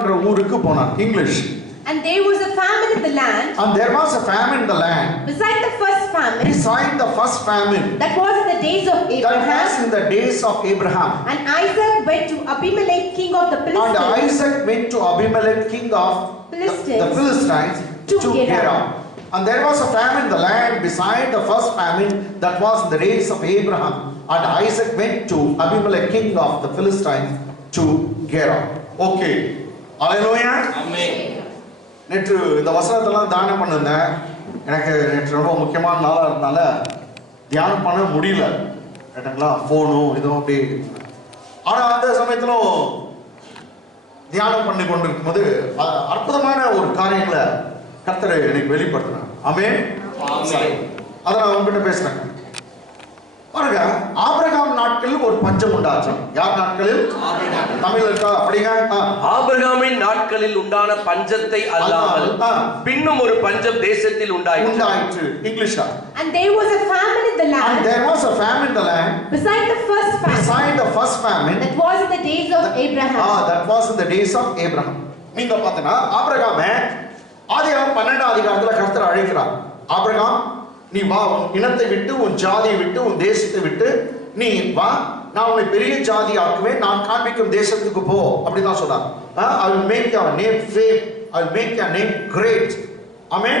என்ற ஊருக்கு போனான். English. And there was a famine in the land. And there was a famine in the land. Beside the first famine. Beside the first famine. That was in the days of Abraham. That was in the days of Abraham. And Isaac went to Abimelech, king of the Philistines. And Isaac went to Abimelech, king of the Philistines, to Gerar. And there was a famine in the land beside the first famine that was in the days of Abraham. And Isaac went to Abimelech, king of the Philistines, to Gerar. Okay. Hallelujah. Amen. நேற்று இந்த வசனத்தெல்லாம் தியானம் பண்ணிருந்தேன். எனக்கு நேற்று ரொம்ப முக்கியமான நாளாக இருந்தனால தியானம் பண்ண முடியல. கேட்டுங்களா, ஃபோனும் இதுவும் அப்படி. ஆனால் அந்த சமயத்திலும் தியானம் பண்ணி கொண்டு இருக்கும்போது அற்புதமான ஒரு காரியங்களை கர்த்தர் எனக்கு வெளிப்படுத்தினார். ஆமென். அதை நான் உங்ககிட்ட பேசுறேன். பாருங்க, ஆபிரகாம் நாட்களில் ஒரு பஞ்சம் உண்டாச்சு. யார் நாட்களில்? தமிழ்ல இருக்கா? அப்படிங்க. ஆபிரகாமின் நாட்களில் உண்டான பஞ்சத்தை அல்லாமல் பின்னும் ஒரு பஞ்சம் தேசத்தில் உண்டாயிற்று. இங்கிலீஷா? And there was a famine in the land. And there was a famine in the land. Beside the first famine. Beside the first famine. That was in the days of Abraham. That was in the days of Abraham. நீங்க பார்த்தீங்கன்னா ஆபிரகாமை ஆதியாகமம் 12ஆம் அதிகாரத்துல கர்த்தர் அழைக்கிறார். Abraham, நீ வா, உன் இனத்தை விட்டு, உன் ஜாதியை விட்டு, உன் தேசத்தை விட்டு நீ வா, நான் உன்னை பெரிய ஜாதி ஆக்குவேன், நான் காண்பிக்கும் தேசத்துக்கு போ அப்படிதான் சொன்னார். I will make your name fame, I will make your name great. Amen.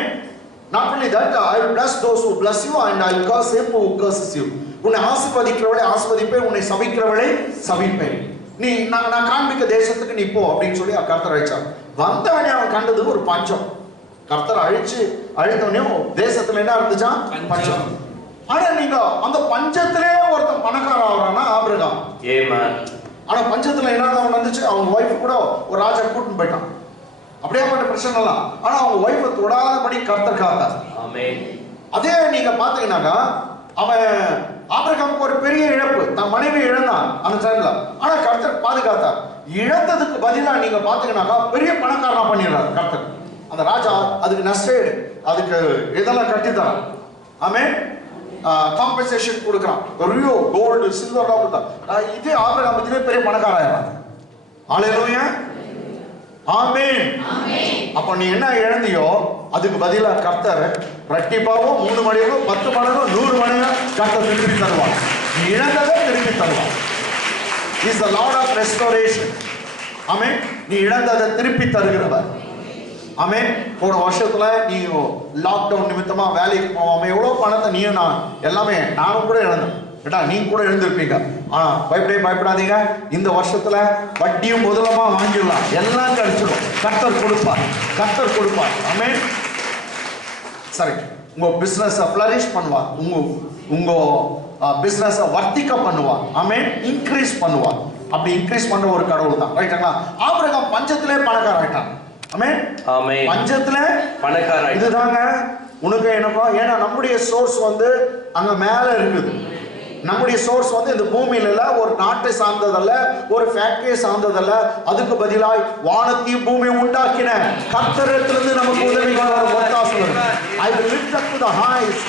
Not only that, I will bless those who bless you and I will curse him who curses you. உன்னை ஆசீர்வதிக்கிறவளை ஆசீர்வதிப்பேன், உன்னை சபிக்கிறவளை சபிப்பேன். நீ நான் காண்பிக்க தேசத்துக்கு நீ போ அப்படின்னு சொல்லி கர்த்தர் அழைச்சார். வந்தவனே அவன் கண்டது ஒரு பஞ்சம். கர்த்தர் அழித்தவனே தேசத்துல என்ன இருந்துச்சா? பஞ்சம். ஆனா நீங்க அந்த பஞ்சத்திலே ஒருத்தன் பணக்கார ஆகுறான்னா ஆபிரகாம். ஆனா பஞ்சத்துல என்ன நடந்துச்சு? அவங்க ஒய்ஃப் கூட ஒரு ராஜா கூட்டிட்டு போயிட்டான். அப்படியேப்பட்ட பிரச்சனை எல்லாம். ஆனா அவங்க ஒய்ஃபை தொடாதபடி கர்த்தர் காத்தார். அதே நீங்க பாத்தீங்கன்னாக்கா அவன் ஆபிரகாமுக்கு ஒரு பெரிய இழப்பு, தன் மனைவி இழந்தான் அந்த டைம்ல. ஆனா கர்த்தர் பாதுகாத்தார். இழந்ததுக்கு பதிலா நீங்க பாத்தீங்கன்னாக்கா பெரிய பணக்காரனா பண்ணிடுறாரு கர்த்தர். அந்த ராஜா அதுக்கு நஷ்டேடு, அதுக்கு இதெல்லாம் கட்டித்தரான். ஆமென். காம்பன்சேஷன் கொடுக்குறான். ரியோ கோல்டு சில்வர்லாம் கொடுத்தான். இதே ஆபிரகாம் இதே பெரிய பணக்காரன். ஹல்லேலூயா. ஆமென். அப்ப நீ என்ன இழந்தியோ அதுக்கு பதிலா கர்த்தர் ரெட்டிப்பாவோ 3 மடங்கோ 10 மடங்கோ 100 மடங்கோ கர்த்தர் திருப்பி தருவார். நீ இழந்ததை திருப்பி தருவார். Is the Lord of restoration. Amen. நீ இழந்ததை திருப்பி தருகிறவர். ஆமென். போன வருஷத்துல நீ லாக்டவுன் நிமித்தமா வேலைக்கு போகாம எவ்வளவு பணத்தை நீயும் நான் எல்லாமே நானும் கூட இழந்தேன். கேட்டா நீங்க கூட எழுந்திருப்பீங்க. ஆனா பயப்படாதீங்க. இந்த வருஷத்துல வட்டியும் முதலமா வாங்கிடலாம், எல்லாம் கிடைச்சிடும். கர்த்தர் கொடுப்பார். ஆமென். சரி, உங்க பிசினஸ் ஃப்ளரிஷ் பண்ணுவார். உங்க பிசினஸ் வர்த்திக்க பண்ணுவார். ஆமென். இன்க்ரீஸ் பண்ணுவார். அப்படி இன்க்ரீஸ் பண்ற ஒரு கடவுள் தான். ரைட்டுங்களா? ஆபிரகாம் பஞ்சத்திலே பணக்காரன் ஆயிட்டான். ஆமென். ஆமென். பஞ்சத்திலே பணக்காரன். இதுதாங்க உனக்கு எனக்கும். ஏன்னா நம்முடைய சோர்ஸ் வந்து அங்க மேல இருக்குது. நம்முடைய சோர்ஸ் வந்து இந்த பூமியில இல்ல, ஒரு நாட்டை சார்ந்ததல்ல, ஒரு ஃபேக்டரியை சார்ந்ததல்ல. அதுக்கு பதிலாய் வானத்தையும் பூமியை உண்டாக்கின கர்த்தரிடத்திலிருந்து நமக்கு உதவி வர ஒத்தாசை வரும். I will lift up to the heights.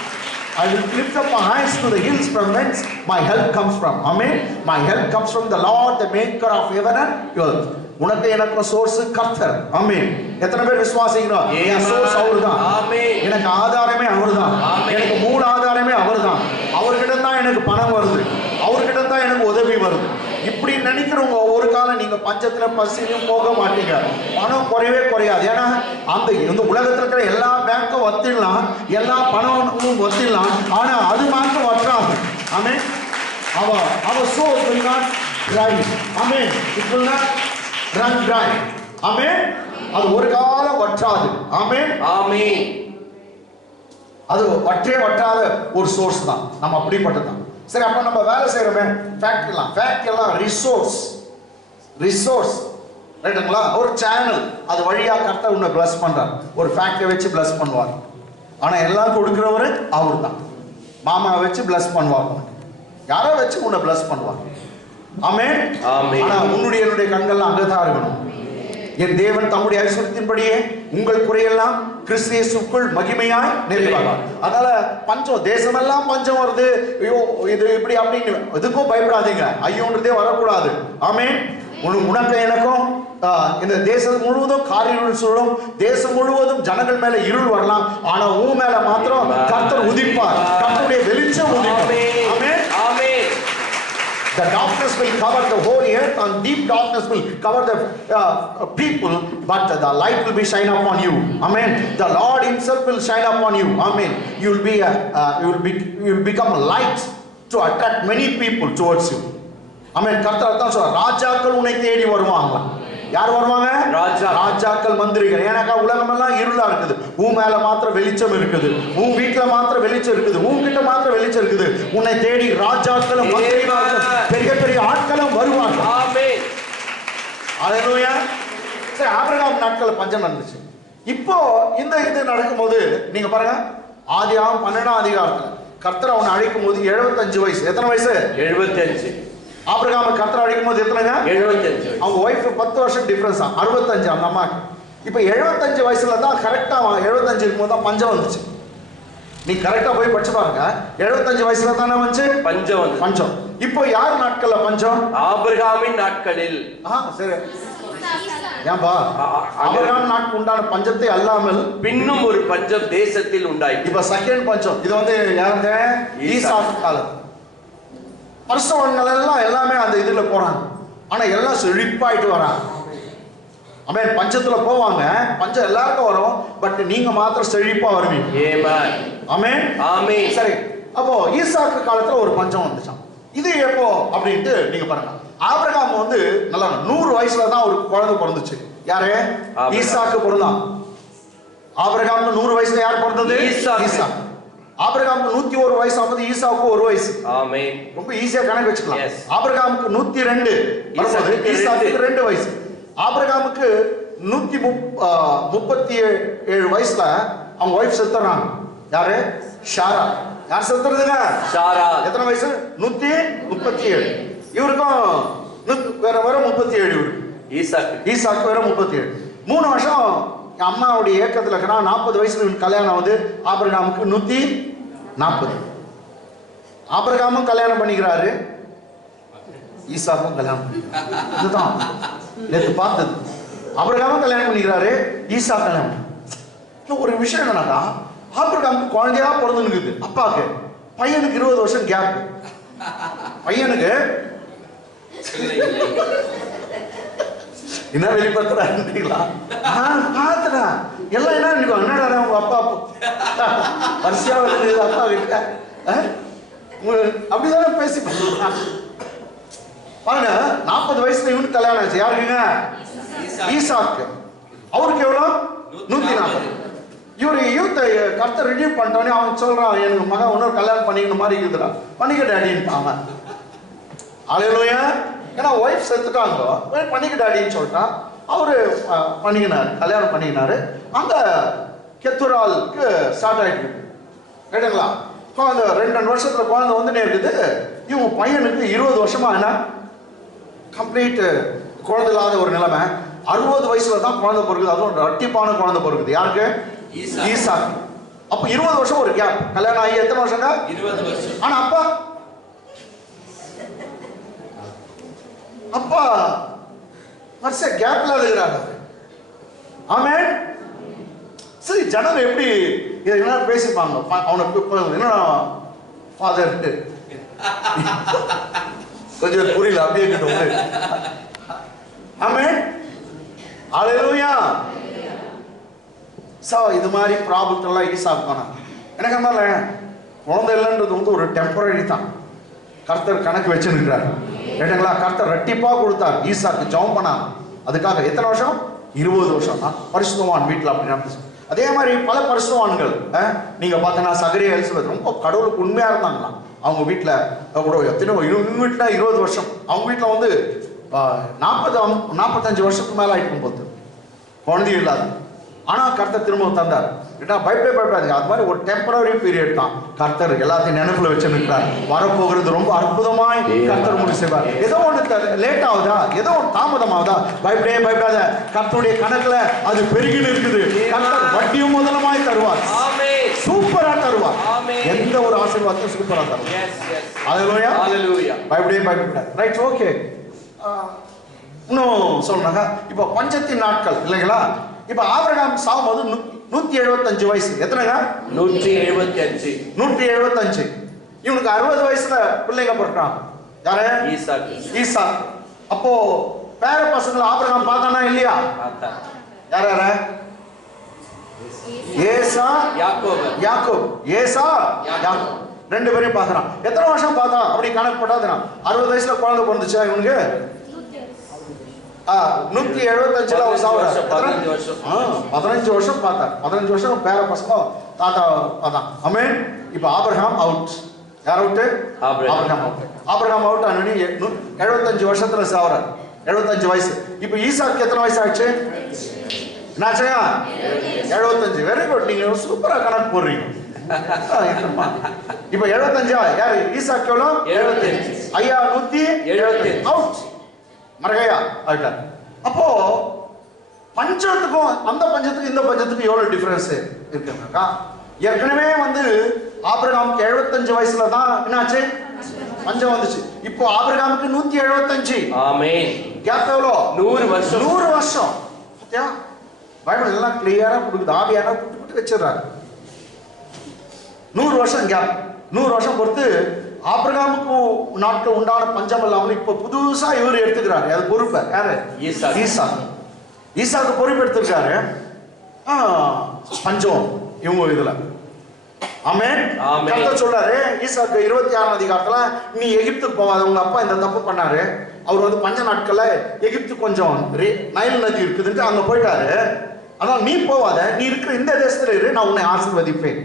I will lift up my eyes to the hills from whence my help comes from. Amen. My help comes from the Lord, the maker of heaven and earth. உனக்கு எனக்கு source கர்த்தர். ஆமென். எத்தனை பேர் விசுவாசிக்கிறோம்? என் source அவர்தான். ஆமென். எனக்கு ஆதாரமே அவர்தான். எனக்கு மூல ஆதாரமே அவர்தான். அவர்கிட்ட தான் எனக்கு பணம் வருது, அவர்கிட்ட தான் எனக்கு உதவி வருது. இப்படி நினைக்கிறவங்க ஒரு காலம் நீங்க பஞ்சத்துல பசியும் போக மாட்டீங்க. பணம் குறையவே குறையாது. ஏன்னா இந்த உலகத்துல இருக்கிற எல்லா பேங்க்கும் வத்திடலாம், எல்லா பணமும் வத்திடலாம். ஆனா அது மாத்திரம் வற்றாது. ஆமென். our soul will not dry. Amen. It will not run dry. Amen. அது ஒரு காலம் வற்றாது. ஆமென். ஆமென். அது வற்றாத ஒரு சோர்ஸ் தான். நம்ம அப்படிப்பட்டதான். சரி, அப்ப நம்ம வேலை செய்யறோமே ஃபேக்டரி எல்லாம் ரிசோர்ஸ் ரைட்டுங்களா? ஒரு சேனல், அது வழியா கர்த்தர் உன்னை பிளஸ் பண்றார். ஒரு ஃபேக்டரி வச்சு பிளஸ் பண்ணுவார். ஆனா எல்லாம் கொடுக்கிறவரு அவர் தான். மாமாவை வச்சு பிளஸ் பண்ணுவார், யாரை வச்சு உன்னை பிளஸ் பண்ணுவார். ஆமென். ஆனா உன்னுடைய கண்கள்லாம் அங்கதான் இருக்கணும். என் தேவன் தம்முடைய ஐஸ்வரியத்தின்படியே உங்கள் குறையெல்லாம் கிறிஸ்து இயேசுக்குள் மகிமையாய் நிறைவாகும். அதனால பஞ்சம், தேசமெல்லாம் பஞ்சம் வருது, ஐயோ இது இப்படி அப்படின்னு எதுக்கும் பயப்படாதீங்க. ஐயோன்றதே வரக்கூடாது. ஆமென். உனக்கு எனக்கும் இந்த தேசம் முழுவதும் காரிருள் சூழும், தேசம் முழுவதும் ஜனங்கள் மேல இருள் வரலாம், ஆனா உன் மேல மாத்திரம் கர்த்தர் உதிப்பார், கர்த்தருடைய வெளிச்சம் உதிக்கும். ஆமென். ஆமென். The darkness will cover the whole earth and deep darkness will cover the people, but the light will be shine upon you. Amen. The Lord himself will shine upon you. Amen. You will become a light to attract many people towards you. Amen. கர்த்தர் தான் சொல்றார், ராஜாக்கள் உன்னை தேடி வருவாங்களா? யார் வருவாங்க? ராஜாக்கள், மந்திரிகள். ஏன்னாக்கா உலகம் எல்லாம் இருளா இருக்குது, உன் மேல மாத்திரம் வெளிச்சம் இருக்குது, உன் வீட்டுல மாத்திரம் வெளிச்சம் இருக்குது, உன்கிட்ட மாத்திரம் வெளிச்சம் இருக்குது. உன்னை தேடி ராஜாக்களும் மந்திரிகளும் பெரிய பெரிய ஆட்களும் வருவாங்க. ஆமென். ஹalleluya. சரி, ஆபிரகாம் நாட்கள்ல பஞ்சம் நடந்துச்சு. இப்போ இந்த இது நடக்கும்போது நீங்க பாருங்க, ஆதியாகமம் 12ஆம் அதிகாரத்துல கர்த்தர் அவனை அழைக்கும் போது 75 வயசு. எத்தனை வயசு? 75. ஆபிரகாம் கர்த்தர் அழைக்கும் போது எத்தனைங்க? 75. அவங்க ஒய்ஃப் 10 வருஷம் டிஃபரன்ஸ், 65 அந்த அம்மாக்கு. இப்போ 75 வயசுல தான் கரெக்டா 75 இருக்கும்போது தான் பஞ்சம் வந்துச்சு. நீ கரெக்டா போய் படிச்சு பாருங்க, 75 வயசுல தானே வந்துச்சு பஞ்சம் வந்து. பஞ்சம். இப்போ யார் நாட்கள்ல பஞ்சம்? ஆபிரகாமின் நாட்களில். சரி, ஏன்பா ஆபிரகாம் நாட்கு உண்டான பஞ்சத்தை அல்லாமல் பின்னும் ஒரு பஞ்சம் தேசத்தில் உண்டாயிற்று. இப்ப செகண்ட் பஞ்சம். இது வந்து யாருங்க? ஈசாக்கு காலம். பரிசுத்தவான்கள் எல்லாம் எல்லாமே அந்த இதுல போறாங்க, ஆனா எல்லாம் செழிப்பாயிட்டு வராங்க. ஆமென். பஞ்சத்துல போவாங்க, பஞ்சம் எல்லாருக்கும் வரும், பட் நீங்க மாத்திரம் செழிப்பா வருவீங்க. ஆமென். ஆமென். ஆமென். சரி, அப்போ ஈசாக்கு காலத்துல ஒரு பஞ்சம் வந்துச்சாம். இது எப்போ அப்படின்ட்டு நீங்க பாருங்க. ஆபிரகாம் வந்து நல்லா 100 வயசுல தான் ஒரு குழந்தை பிறந்துச்சு. யாரு? ஈசாக்கு பிறந்தான். ஆபிரகாம் 100 வயசுல யார் பிறந்தது? ஈசாக்கு. ஆபிரகாமுக்கு 101 வயசு ஆகுது, ஈசாவுக்கு 1 வயசு. ஆமென். ரொம்ப ஈஸியா கணக்கு வச்சுக்கலாம். ஆபிரகாமுக்கு 102, ஈசாக்கு 2 வயசு. ஆபிரகாமுக்கு 137 வயசுல அவங்க ஒய்ஃப் செத்துறாங்க. யாரு? ஷாரா. யார் செத்துறதுங்க? ஷாரா. எத்தனை வயசு? 137. இவருக்கும் வேற 37. இவருக்கு ஈசாக்கு வேற 37. 3 வருஷம் அம்மாவுடைய ஏக்கத்துல இருக்கிறா. 40 வயசுல கல்யாணம் வந்து ஆபிரகாமுக்கு 140. ஆபிரகாமும் கல்யாணம் பண்ணிக்கிறாரு, ஈசாக்கும் கல்யாணம். இதுதான் நேற்று பார்த்தது. ஆபிரகாமும் கல்யாணம் பண்ணிக்கிறாரு, ஈசா கல்யாணம். ஒரு விஷயம் என்னன்னா, ஆபிரகாமுக்கு குழந்தையா பிறந்துனுக்குது அப்பாவுக்கு, பையனுக்கு 20 வருஷம் கேப். பையனுக்கு என்ன வெளிப்படுத்துறீங்களா? பாத்துறேன் எல்லாம் என்ன நினைக்கும், என்னடா உங்க அப்பா வரிசையா வருது அப்பா கிட்ட அப்படிதானே பேசி பாருங்க. 40 வயசுல இவனுக்கு கல்யாணம் ஆச்சு. யாருக்குங்க? ஈசாக்கு. அவருக்கு எவ்வளவு? 140. இவரு யூத்தை கர்த்தர் ரினியூ பண்ணிட்டோன்னே அவன் சொல்றான், எனக்கு மகன் இன்னொரு கல்யாணம் பண்ணிக்கணும் மாதிரி இருக்குதுடா, பண்ணிக்க டேடின்னு. ஹல்லேலூயா. ஏன்னா ஒய்ஃப் செத்துட்டாங்க, பண்ணிக்க டாடின்னு சொல்லிட்டான். அவரு பண்ணிக்கினாரு, கல்யாணம் பண்ணிக்கினாரு. அங்க கெத்துராலுக்கு ஸ்டார்ட் ஆயிட்டு கேட்டுங்களா, குழந்தை 2 வருஷத்துல குழந்தை வந்துட்டே இருக்குது. இவங்க பையனுக்கு 20 வருஷமா என்ன கம்ப்ளீட் குழந்தை இல்லாத ஒரு நிலைமை. 60 வயசுல தான் குழந்தை பிறகுது, அதுவும் இரட்டிப்பான குழந்தை பிறகுது. யாருக்கு? ஈசாக்கு. அப்ப 20 வருஷம் ஒரு கேப். கல்யாணம் ஆகி எத்தனை வருஷங்க? 20 வருஷம். ஆனா அப்பா வருஷ கேப்ல இருக்கிறாங்க. ஆமென். சரி, ஜனங்க எப்படி என்ன பேசிப்பாங்க? அவனுக்கு என்னடா ஃபாதர் கொஞ்சம் புரியல, அப்படியே கேட்டோம். ஆமென். ஹல்லேலூயா. சோ இது மாதிரி ப்ராப்ளத்தெல்லாம் ஈசாக்கு போனாங்க. எனக்கு என்ன குழந்தை இல்லைன்றது வந்து ஒரு டெம்பரரி தான். கர்த்தர் கணக்கு வச்சுருக்கிறார். கேட்டுங்களா? கர்த்தர் ரெட்டிப்பா கொடுத்தார். ஈசாக்கு ஜெபம் பண்ணாங்க. அதுக்காக எத்தனை வருஷம்? 20 வருஷம் தான் பரிசுத்தவான் வீட்டில் அப்படி நடந்துச்சு. அதே மாதிரி பல பரிசுத்தவான்கள் நீங்க பார்த்தீங்கன்னா சகரியா, எலிசபெத் ரொம்ப கடவுளுக்கு உண்மையா இருந்தாங்களாம். அவங்க வீட்டில் கூட எத்தனையோ வீட்டில் 20 வருஷம். அவங்க வீட்டில் வந்து 45 வருஷத்துக்கு மேலே ஆயிட்டு போகுது குழந்தையும் இல்லாது. ஆனா கர்த்தர் திரும்ப தந்தார். பயப்படாது. அது மாதிரி ஒரு டெம்பரரி பீரியட் தான். கர்த்தர் எல்லாத்தையும் நினைப்புல வச்சிருக்கிறார். வரப்போகிறது ரொம்ப அற்புதமாய் கர்த்தர் முடிவு செய்வார். ஏதோ ஒன்று லேட் ஆகுதா, ஏதோ ஒன்று தாமதம் ஆகுதா, பயப்படாத. கர்த்தருடைய கணக்குல அது பெருகிட்டு இருக்குது. கர்த்தர் வட்டியும் முதலமாய் தருவார், சூப்பரா தருவார். எந்த ஒரு ஆசீர்வாதத்தையும் சூப்பரா தருவார். ஹல்லேலூயா. பயப்படாது. Right, okay. இன்னும் சொல்லணுங்க, இப்போ பஞ்சத்தின் நாட்கள் இல்லைங்களா? இப்போ ஆபிரகாம் சாகும்போது 175 வயசு. எத்தனைங்க? 175. 175. இவனுக்கு 60 வயசுல பிள்ளைங்க பிறக்கிறான். யாரு? ஈசாக்கு. ஈசாக். அப்போ பேர பசங்களை ஆபிரகாம் பார்த்தானா இல்லையா? பார்த்தா. யார் யார? ஏசா, யாக்கோபு. யாக்கோப். ஏசா, யாக்கோப். ரெண்டு பேரையும் பார்க்கறான். எத்தனை வருஷம் பார்த்தான் அப்படி கணக்கு போட்டாதான் 60 வயசுல குழந்தை பிறந்துச்சா இவனுக்கு? 175ல அவர் சாவுறாரு. 15 வருஷம். 15 வருஷம் பார்த்தார். 15 வருஷம் பேர பசங்க தாத்தா பார்த்தான். ஆமென். இப்போ ஆபிரகாம் அவுட். யார் அவுட்? Abraham out. ஆபிரகாம் அவுட் ஆனனி 75 வருஷத்துல சாவுறார். 75 வயசு. இப்போ ஈசாக்கு எத்தனை வயசு ஆச்சு? என்னாச்சா? 75. Very good. நீங்க சூப்பரா கணக்கு போடுறீங்க. இப்போ 75 யாரு? ஈசாக்கு எவ்வளோ? 75. ஐயா 175 அவுட். மரகையா ஆயிட்டார். அப்போ பஞ்சத்துக்கும் அந்த பஞ்சத்துக்கும் இந்த பஞ்சத்துக்கும் எவ்வளவு டிஃபரன்ஸ் இருக்குனாக்கா, ஏற்கனவே ஆபிரகாமுக்கு 75 வயசுல தான் என்னாச்சு? பஞ்சம் வந்துச்சு. இப்போ ஆபிரகாமுக்கு 175. ஆமென். கேப் எவ்வளோ? 100 வருஷம். 100 வருஷம். பாத்தியா? பைபிள் எல்லாம் கிளியரா கொடுக்குது. ஆவியான புட்டு வச்சிடறாரு. 100 வருஷம் கேப். 100 வருஷம் பொறுத்து ஆபிரகாமுக்கு நாட்கள் உண்டான பஞ்சம் இல்லாமல் இப்ப புதுசா இவர் எடுத்துக்கிறாரு. அது பொறுப்பை யாரு? ஈசாக்கு. ஈசாக்கு பொறுப்பு எடுத்துக்கிறாரு. பஞ்சம் இவங்க இதுல. ஆமென். கர்த்தர் சொல்றாரு ஈசாக்கு 26ஆம் அதிகாரத்துல, நீ எகிப்துக்கு போவாத, உங்க அப்பா இந்த தப்பு பண்ணாரு. அவர் பஞ்ச நாட்கள்ல எகிப்து கொஞ்சம் நைல் நதி இருக்குதுன்ட்டு அங்க போயிட்டாரு. ஆனால் நீ போவாத, நீ இருக்கிற இந்த தேசத்துல இரு, நான் உன்னை ஆசீர்வதிப்பேன்.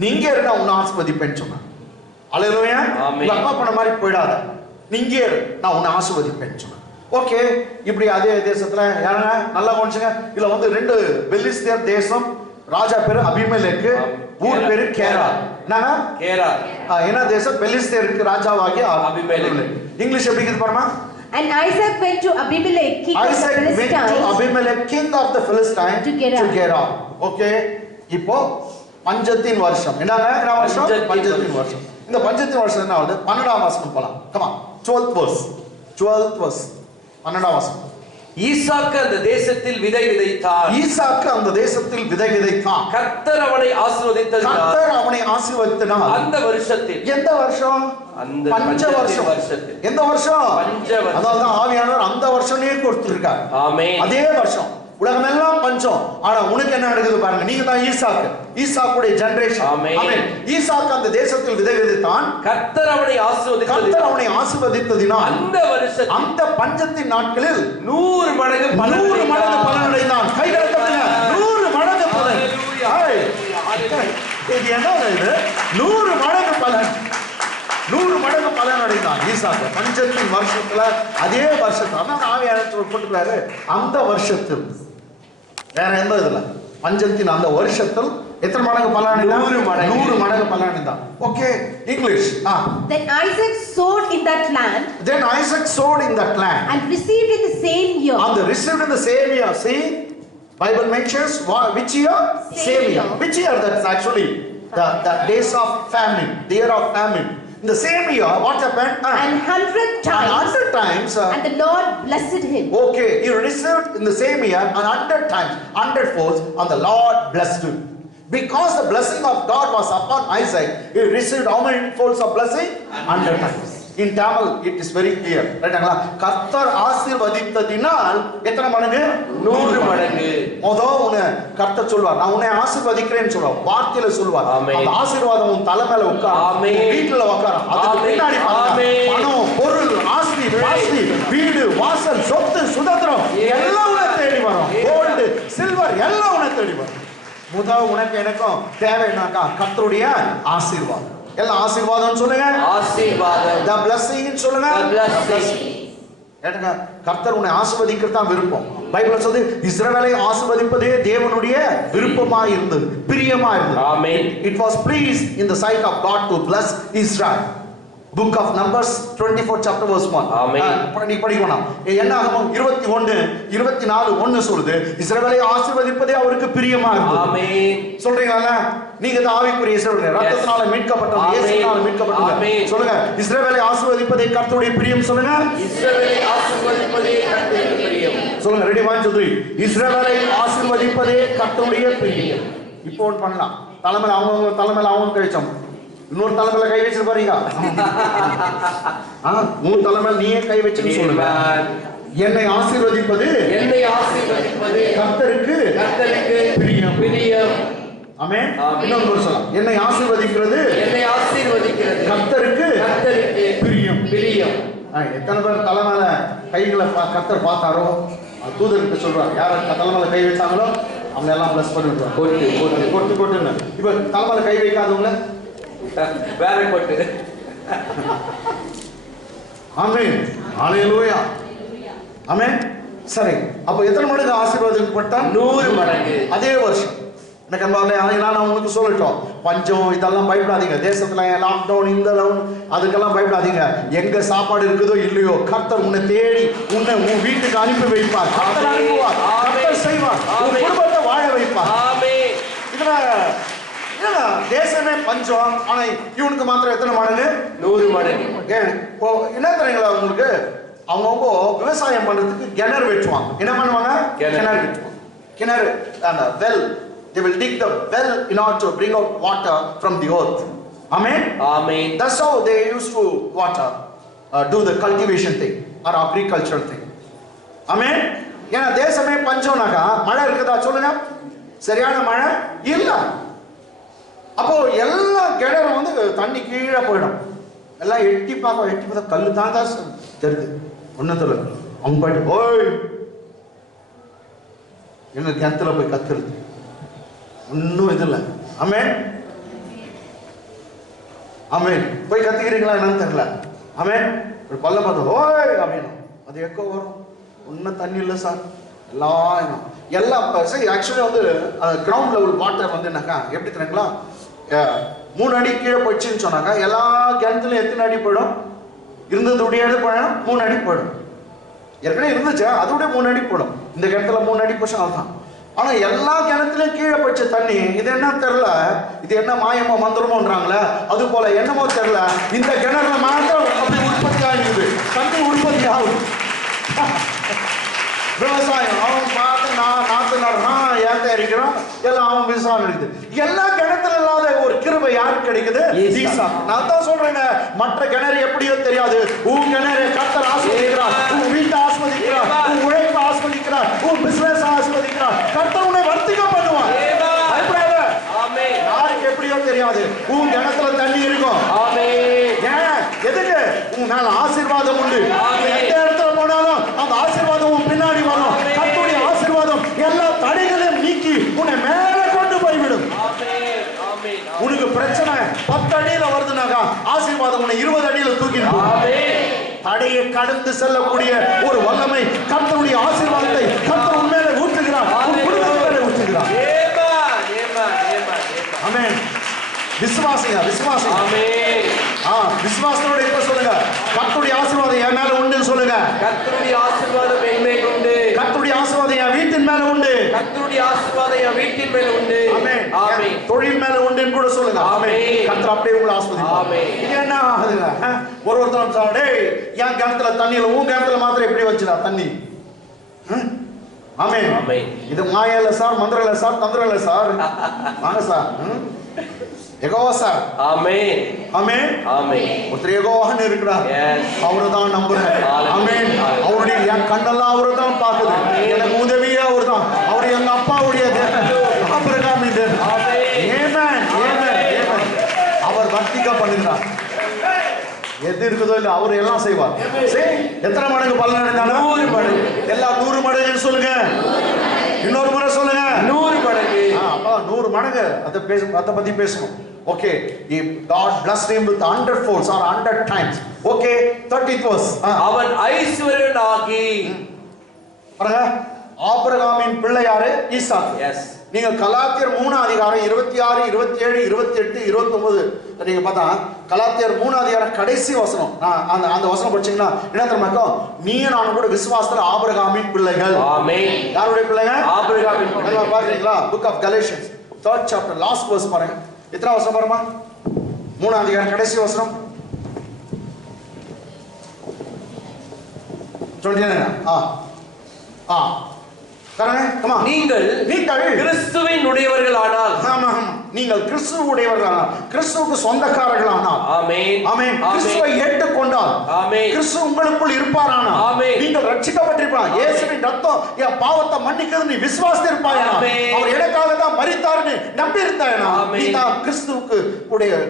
நீ இங்கே இரு, நான் உன்னை ஆசீர்வதிப்பேன்னு சொன்னேன். அல்லேலூயா. உங்க அப்பா பண்ண மாதிரி போயிடாத, நீ இங்கே இரு, நான் உன்னை ஆசீர்வதிப்பேன்னு சொன்னேன். ஓகே. இப்படி அதே தேசத்துல யாருங்க நல்லா கவனிச்சுங்க, இதுல 2 பெலிஸ்தேர் தேசம். ராஜா பேரு அபிமெலேக்கு, ஊர் பேரு கேரா. என்னங்க? கேரா. என்ன தேசம்? பெலிஸ்தேருக்கு ராஜாவாகிய அபிமெலேக்கு. இங்கிலீஷ் எப்படி இருக்குது பாருங்க. And Isaac went to Abimelech, king of the Philistines, to Gerar. Okay. இப்போ பஞ்சத்தின் வருஷம். என்னங்க? என்ன வருஷம்? பஞ்சத்தின் வருஷம். இந்த பஞ்சத்தின் வருஷம் என்ன ஆகுது? 12ஆம் வசனம் போலாம். Come on. 12th verse. 12ஆம் வசனம். ஈசாக்கு அந்த தேசத்தில் விதை விதைத்தான். ஈசாக்கு அந்த தேசத்தில் விதை விதைத்தான். கர்த்தர் அவனை ஆசீர்வதித்தார். கர்த்தர் அவனை ஆசீர்வதித்தார். அந்த வருஷத்தில். எந்த வருஷம்? அந்த பஞ்ச வருஷம். எந்த வருஷம்? பஞ்ச வருஷம். அதாவது ஆவியானவர் அந்த வருஷமே கொடுத்திருக்கார். ஆமென். அதே வருஷம். உலகமெல்லாம் பஞ்சம். ஆனா உனக்கு என்ன நடக்குது பாருங்க. நீங்க தான் ஈசாக்கு. ஈசாக்குடைய ஜெனரேஷன். ஆமென். ஈசாக்கு அந்த தேசத்தில் விதை விதைத்தான். கர்த்தர் அவனை ஆசீர்வதித்ததினால் அந்த வருஷத்தில், அந்த பஞ்சத்தின் நாட்களில் 100 மடங்கு பலன் அடைந்தான். கைகளை தட்டுங்க. 100 மடங்கு பலன். இது என்ன இது? 100 மடங்கு பலன். 100 மடங்கு பலன் அடைந்தான் ஈசாக்கு பஞ்சத்தின் வருஷத்துல. அதே வருஷத்துல அதான் ஆவியானவர் போட்டுக்கிறாரு. அந்த வருஷத்தில் வேற எந்த இதுல பஞ்சத்தின் அந்த வருஷத்தில் எத்தனை மடங்கு பலன் அடைந்தான்? 100 மடங்கு பலன் அடைந்தான். Okay. English. Then Isaac sowed in that land. And received in the same year. And received in the same year. See, Bible mentions which year? Same year. Which year? That's actually the days of famine, the year of famine. In the same year, what happened? And 100 times. 100 times. And the Lord blessed him. Okay, he received in the same year and 100 times, 100 folds, and the Lord blessed him. Because the blessing of God was upon Isaac, he received how many folds of blessing? 100 times. In Tamil, it is very clear. Right? கர்த்தர் ஆசீர்வதித்ததினால் எத்தனை மடங்கு? 100 மடங்கு. உன்னை கர்த்தர் சொல்வார், நான் உன்னை ஆசீர்வதிக்கிறேன்னு சொல்லுவார். வார்த்தையில சொல்வார். அந்த ஆசீர்வாதம் உன் தலை மேல உட்காரும், வீட்டுல உட்காரும். அதுக்கு பின்னாடி பணம், பொருள், ஆஸ்தி, பாஸ்தி, வீடு, வாசல், சொத்து, சுதந்திரம் எல்லாம் உன்னை தேடி வரும். கோல்டு, சில்வர் எல்லாம் உன்னை தேடி வரும். உனக்கு எனக்கும் தேவைன்னாக்கா கர்த்தருடைய ஆசீர்வாதம். எல்லாம் ஆசீர்வாதம் சொல்லுங்க. ஆசீர்வாதம். The blessing சொல்லுங்க. கர்த்தர் உன்னை ஆசீர்வதிக்கிறது தான் விருப்பம். பைபிள் சொல்லுது இஸ்ரவேலை ஆசீர்வதிப்பதே தேவனுடைய விருப்பமாய் இருந்தது, பிரியமாய் இருந்தது. ஆமென். It was pleased in the sight of God to bless Israel. book of Numbers 24 chapter verse 1. Amen. நீ படிக்கணும். என்னாகமம் 21 24 1 சொல்லுது இஸ்ரவேலை ஆசீர்வதிப்பதே அவருக்கு பிரியமா இருக்குது. ஆமென். சொல்றீங்களா? நீங்க தான் ஆவிக்குரிய இஸ்ரவேல் ரத்தத்தினால மீட்கப்பட்டவங்க, இயேசுவினால மீட்கப்பட்டவங்க. சொல்லுங்க இஸ்ரவேலை ஆசீர்வதிப்பதே கர்த்தருடைய பிரியம். சொல்லுங்க இஸ்ரவேலை ஆசீர்வதிப்பதே கர்த்தருடைய பிரியம். சொல்லுங்க ரெடி 1 2 3. இஸ்ரவேலை ஆசீர்வதிப்பதே கர்த்தருடைய பிரியம். இப்போ ஒன்று பண்ணலாம். தலைமையில அவங்க தலைமையில அவங்க கழிச்சோம். இன்னொரு தலைமையில கை வச்சு பாருங்க. மூணு தலைமையில நீயே கை வச்சுன்னு சொல்லுங்க. என்னை ஆசீர்வதிப்பது கர்த்தருக்கு பிரியம். ஆமென். இன்னொரு சொல்லலாம். என்னை ஆசீர்வதிக்கிறது கர்த்தருக்கு பிரியம். எத்தனை பேர் தலைமையில கைகளை கர்த்தர் பார்த்தாரோ தூதர்கிட்ட சொல்றாரு. யார் தலைமையில கை வச்சாங்களோ அவங்க எல்லாம் பிளஸ் பண்ணி விட்டுருவாங்க. கொட்டுன்னு இப்ப தலைமையில கை வைக்காதவங்க வேற கொட்டு. ஆமென். ஹalleluya. ஆமென். சரி, அப்ப எத்தனை மடங்கு ஆசீர்வாதப்பட்டா? 100 மடங்கு. அதே வருஷம் எனக்கு நான் உங்களுக்கு சொல்லட்டும், பஞ்சம் இதெல்லாம் பயப்படாதீங்க. தேசத்துல லாக்டவுன் இந்த அதுக்கெல்லாம் பயப்படாதீங்க. எங்க சாப்பாடு இருக்குதோ இல்லையோ கர்த்தர் உன்னை தேடி உன்னை உன் வீட்டுக்கு அனுப்பி வைப்பார். கர்த்தர் அனுப்புவார், கர்த்தர் செய்வார், உன் குடும்பத்தை வாழ வைப்பார். ஆமென். இதுல ஏன்னா தேசமே பஞ்சம், ஆனா இவனுக்கு மாத்திரம் எத்தனை மடங்கு? 100 மடங்கு. என்ன தெரியுங்களா உங்களுக்கு? அவங்கவுங்க விவசாயம் பண்றதுக்கு கிணறு வெட்டுவாங்க. என்ன பண்ணுவாங்க? கிணறு வெட்டுவாங்க. கிணறு அந்த well, they will dig the well in order to bring out water from the earth. Amen. Amen. That's how they used to water, do the cultivation thing or agricultural thing. Amen. ஏன்னா தேசமே பஞ்சம்னாக்கா மழை இருக்குதா சொல்லுங்க? சரியான மழை இல்ல. அப்போ எல்லா கிணறும் வந்து தண்ணி கீழே போயிடும். எல்லாம் எட்டி பார்த்தா கல்லு தான் தெரியுது. ஒன்னத்துல அவங்க போயிட்டு ஓய் என்ன கிணத்துல போய் கத்துறது ஒன்னும் இது இல்லை. ஆமென். ஆமென். போய் கத்திக்கிறீங்களா என்னன்னு தெரியல. ஆமென். ஒரு பல்ல பார்த்து ஓய் அப்படின்னு அது எக்கோ வரும். ஒன்னும் தண்ணி இல்லை சார். எல்லாம் ஆக்சுவலி வந்து கிரவுண்ட் லெவல் வாட்டர் வந்து என்னக்கா எப்படி தெரியுங்களா? 3 அடி கீழே போயிடுச்சுன்னு சொன்னாக்கா எல்லா கிணத்துலையும் எத்தனை அடி போயிடும்? இருந்ததுடைய போயிடும் 3 அடி போயிடும். ஏற்கனவே இருந்துச்சு அதோடய 3 அடி போயிடும். இந்த கிணத்துல 3 அடி போச்சு அதுதான். ஆனா எல்லா கிணத்துலயும் கீழே போயிடுச்ச தண்ணி. இது என்ன தெரியல, இது என்ன மாயமோ மந்திரமோன்றாங்களே அது போல என்னமோ தெரியல. இந்த கிணறுல மாத்திரம் அப்படி உற்பத்தி ஆகிடுது, தண்ணி உற்பத்தி ஆகுது. விவசாயம் அவன் பார்த்து நாத்து நடுறான், ஏத்த இருக்கிறான், எல்லாம் அவன் விவசாயம் இருக்குது. எல்லா கிணத்துல இல்லாத ஒரு கிருபை யாருக்கு கிடைக்குது? நான் தான் சொல்றேங்க, மற்ற கிணறு எப்படியோ தெரியாது. உன் கிணறு கர்த்தர் ஆசீர்வதிக்கிறார், உன் வீட்டை ஆசீர்வதிக்கிறார், உன் உழைப்பை ஆசீர்வதிக்கிறார், உன் பிசினஸ் ஆசீர்வதிக்கிறார். கர்த்தர் உன்னை வர்த்திக்க பண்ணுவான். யாருக்கு எப்படியோ தெரியாது. உன் கிணத்துல தண்ணி இருக்கும். எதுக்கு? உன் மேல ஆசீர்வாதம் உண்டு. எந்த இடத்துல போனாலும் அந்த ஆசீர்வாதம் உன் பின்னாடி வரும். கர்த்தருடைய ஆசீர்வாதம் எல்லா தடைகளையும் நீக்கி உன்னை மேல கொண்டு போய்விடும். உனக்கு பிரச்சனை 10 அடியில வருதுனாக்கா ஆசீர்வாதம் உன்னை 20 அடியில தூக்கிடும். தடையை கடந்து செல்லக்கூடிய ஒரு வல்லமை கர்த்தருடைய ஆசீர்வாதத்தை கர்த்தர் உன் மேல ஊற்றுகிறார், உன் குடும்பத்தின் மேல ஊற்றுகிறார். ஆமென். விசுவாசிங்க, விசுவாசி. ஆமென். விசுவாசத்தோட இப்ப சொல்லுங்க, கர்த்தருடைய ஆசீர்வாதம் என் மேல உண்டுன்னு சொல்லுங்க. கர்த்தருடைய ஆசீர்வாதம் என் மேல உண்டு. கர்த்தருடைய ஆசீர்வாதம் என் வீட்டின் மேல உண்டு. கர்த்தருடைய ஆசீர்வாதம் என் வீட்டின் மேல உண்டு. ஆமென். ஆமென். தொழில் மேல உண்டுன்னு கூட சொல்லுங்க. ஆமென். கர்த்தர் அப்படியே உங்களை ஆசீர்வதிப்பார். ஆமென். இது என்ன ஆகுதுங்க? ஒருத்தர் சொல்றாரு, டேய் என் கிணத்துல தண்ணி இல்ல, உன் கிணத்துல மாத்திரம் எப்படி வந்துச்சுடா தண்ணி? ஆமென். ஆமென். இது மாயா இல்ல சார், மந்திரம் இல்ல சார், தந்திரம் இல்ல சார். வாங்க சார். யெகோவா சார். ஆமென். ஆமென். ஆமென். ஒருத்தர் யெகோவான்னு இருக்கிறார். அவரை தான் நம்புறேன். ஆமென். அவருடைய என் கண்ணெல்லாம் அவரை தான் பார்க்குது. எனக்கு உதவியே அவர் தான். அவர் எங்க அப்பாவுடைய ஆபிரகாமின் தேவன். ஆமென். ஆமென். ஆமென். அவர் வர்த்திக்க பண்ணுகிறார். எது இருக்குதோ இல்ல அவர் எல்லாம் செய்வார். எத்தனை மடங்கு பலன் அடைந்தாலும் 100 மடங்கு. எல்லாம் 100 மடங்குன்னு சொல்லுங்க. இன்னொரு முறை சொல்லுங்க, 100 மடங்கு. அப்ப 100 மடங்கு அதை பத்தி பேசணும். Okay, if God blessed him with 100 folds or 100 times. Okay, 30th verse. அவன் ஐஸ்வர்யனாகி. பாருங்க, ஆபிரகாமின் பிள்ளை யாரு? ஈசாக்கு. Yes. நீங்க கலாத்தியர் 3 அதிகாரம் 26, 27, 28, 29 நீங்க பார்த்தா கலாத்தியர் 3 அதிகாரம் கடைசி வசனம் அந்த வசனம் படிச்சீங்கன்னா என்ன தெரியுமா? நீங்க நான் கூட விசுவாசத்துல ஆபிரகாமின் பிள்ளைகள். ஆமென். யாருடைய பிள்ளைகள்? ஆபிரகாமின் பிள்ளைகள். பாக்குறீங்களா? Book of Galatians 3rd chapter last verse பாருங்க. எத்தனை வசனம் பாருமா? 3 அதிகாரம் கடைசி வசனம் 29. நீங்கள் கிறிஸ்துவின் உடையவர்களானால், நீங்கள் கிறிஸ்துவுடையவர்களானால், கிறிஸ்துவுக்கு சொந்தக்காரர்களானால், ஆமென் ஆமென், கிறிஸ்துவை ஏற்றுக்கொண்டால், ஆமென், கிறிஸ்து உங்களுக்குள் இருப்பாரானால், ஆமென், நீங்கள் ரட்சிக்கப்பட்டிருப்பாய். இயேசுவின் ரத்தம் என் பாவத்தை மன்னிக்கிறது நீ விசுவாசித்து இருப்பாயா? அவர் எனக்காக தான் மரித்தார்னு நம்பி இருந்தாயனா நீ தான் கிறிஸ்துவுக்கு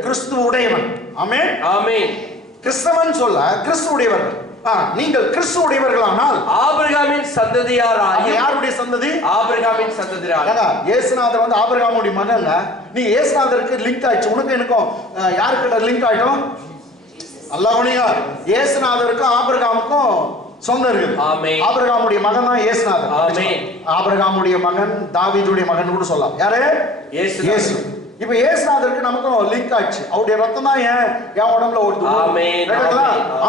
கிறிஸ்துவுடையவன். ஆமென், ஆமென். கிறிஸ்தவன் சொல்ல கிறிஸ்துவுடையவர்கள். நீங்கள் கிறிஸ்துவுடையவர்களானால் ஆபிரகாமின் சந்ததியாராகிய. யாருடைய சந்ததி? ஆபிரகாமின் சந்ததியாராகிய. இயேசுநாதர் வந்து ஆபிரகாமுடைய மகன்ல. நீங்க இயேசுநாதருக்கு லிங்க் ஆயிடுச்சு. உனக்கு எனக்கும் யாருக்கு லிங்க் ஆயிடும்? அல்லாஹ்வுடைய இயேசுநாதருக்கும் ஆபிரகாமுக்கும் சொந்தம் இருக்குது. ஆமென். ஆபிரகாமுடைய மகன் தான் இயேசுநாதர். ஆமென். ஆபிரகாமுடைய மகன் தாவீதுடைய மகன் கூட சொல்லலாம். யாரு? இயேசு. இப்ப இயேசுநாதருக்கு நமக்கும் லிங்க் ஆச்சு. அவருடைய ரத்தம் தான் என் உடம்புல ஓடுது. ஆமென்.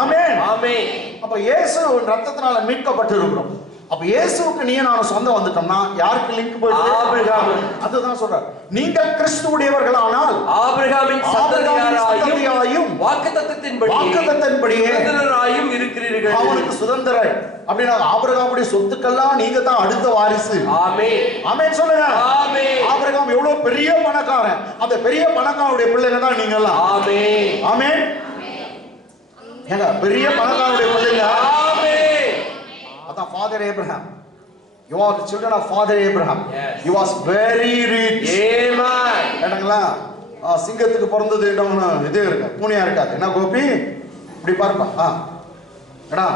ஆமென். ஆமென். அப்ப இயேசு ரத்தத்தினால மீட்கப்பட்டு இருக்கிறோம். அப்ப இயேசுவுக்கு நீ நான் சொந்தம் வந்துட்டோம்னா யாருக்கு லிங்க் போயிடுது? ஆபிரகாம். அதுதான் சொல்ற. நீங்கள் கிறிஸ்துவுடையவர்களானால் ஆபிரகாமின் சந்ததியாராயும் வாக்குத்தத்தத்தின்படியே சுதந்திரராயும் இருக்கிறீர்கள். அவனுக்கு சுதந்திரர் அப்படின்னா ஆபிரகாமுடைய சொத்துக்கெல்லாம் நீங்க தான் அடுத்த வாரிசு. ஆமென். ஆமென் சொல்லுங்க. ஆமென். ஆபிரகாம் எவ்வளவு பெரிய பணக்காரன். அந்த பெரிய பணக்காரனுடைய பிள்ளைங்க தான் நீங்க எல்லாம். ஆமென். ஆமென். ஏங்க பெரிய பணக்காரனுடைய பிள்ளைங்க. ஆமென். அதான் father Abraham. You are the children of Father Abraham. Yes. He was very rich. Amen. என்னங்களா? சிங்கத்துக்கு பிறந்தது என்ன இது இருக்கு, பூனையா இருக்காது. என்ன கோபி இப்படி பார்ப்பா. ஏடா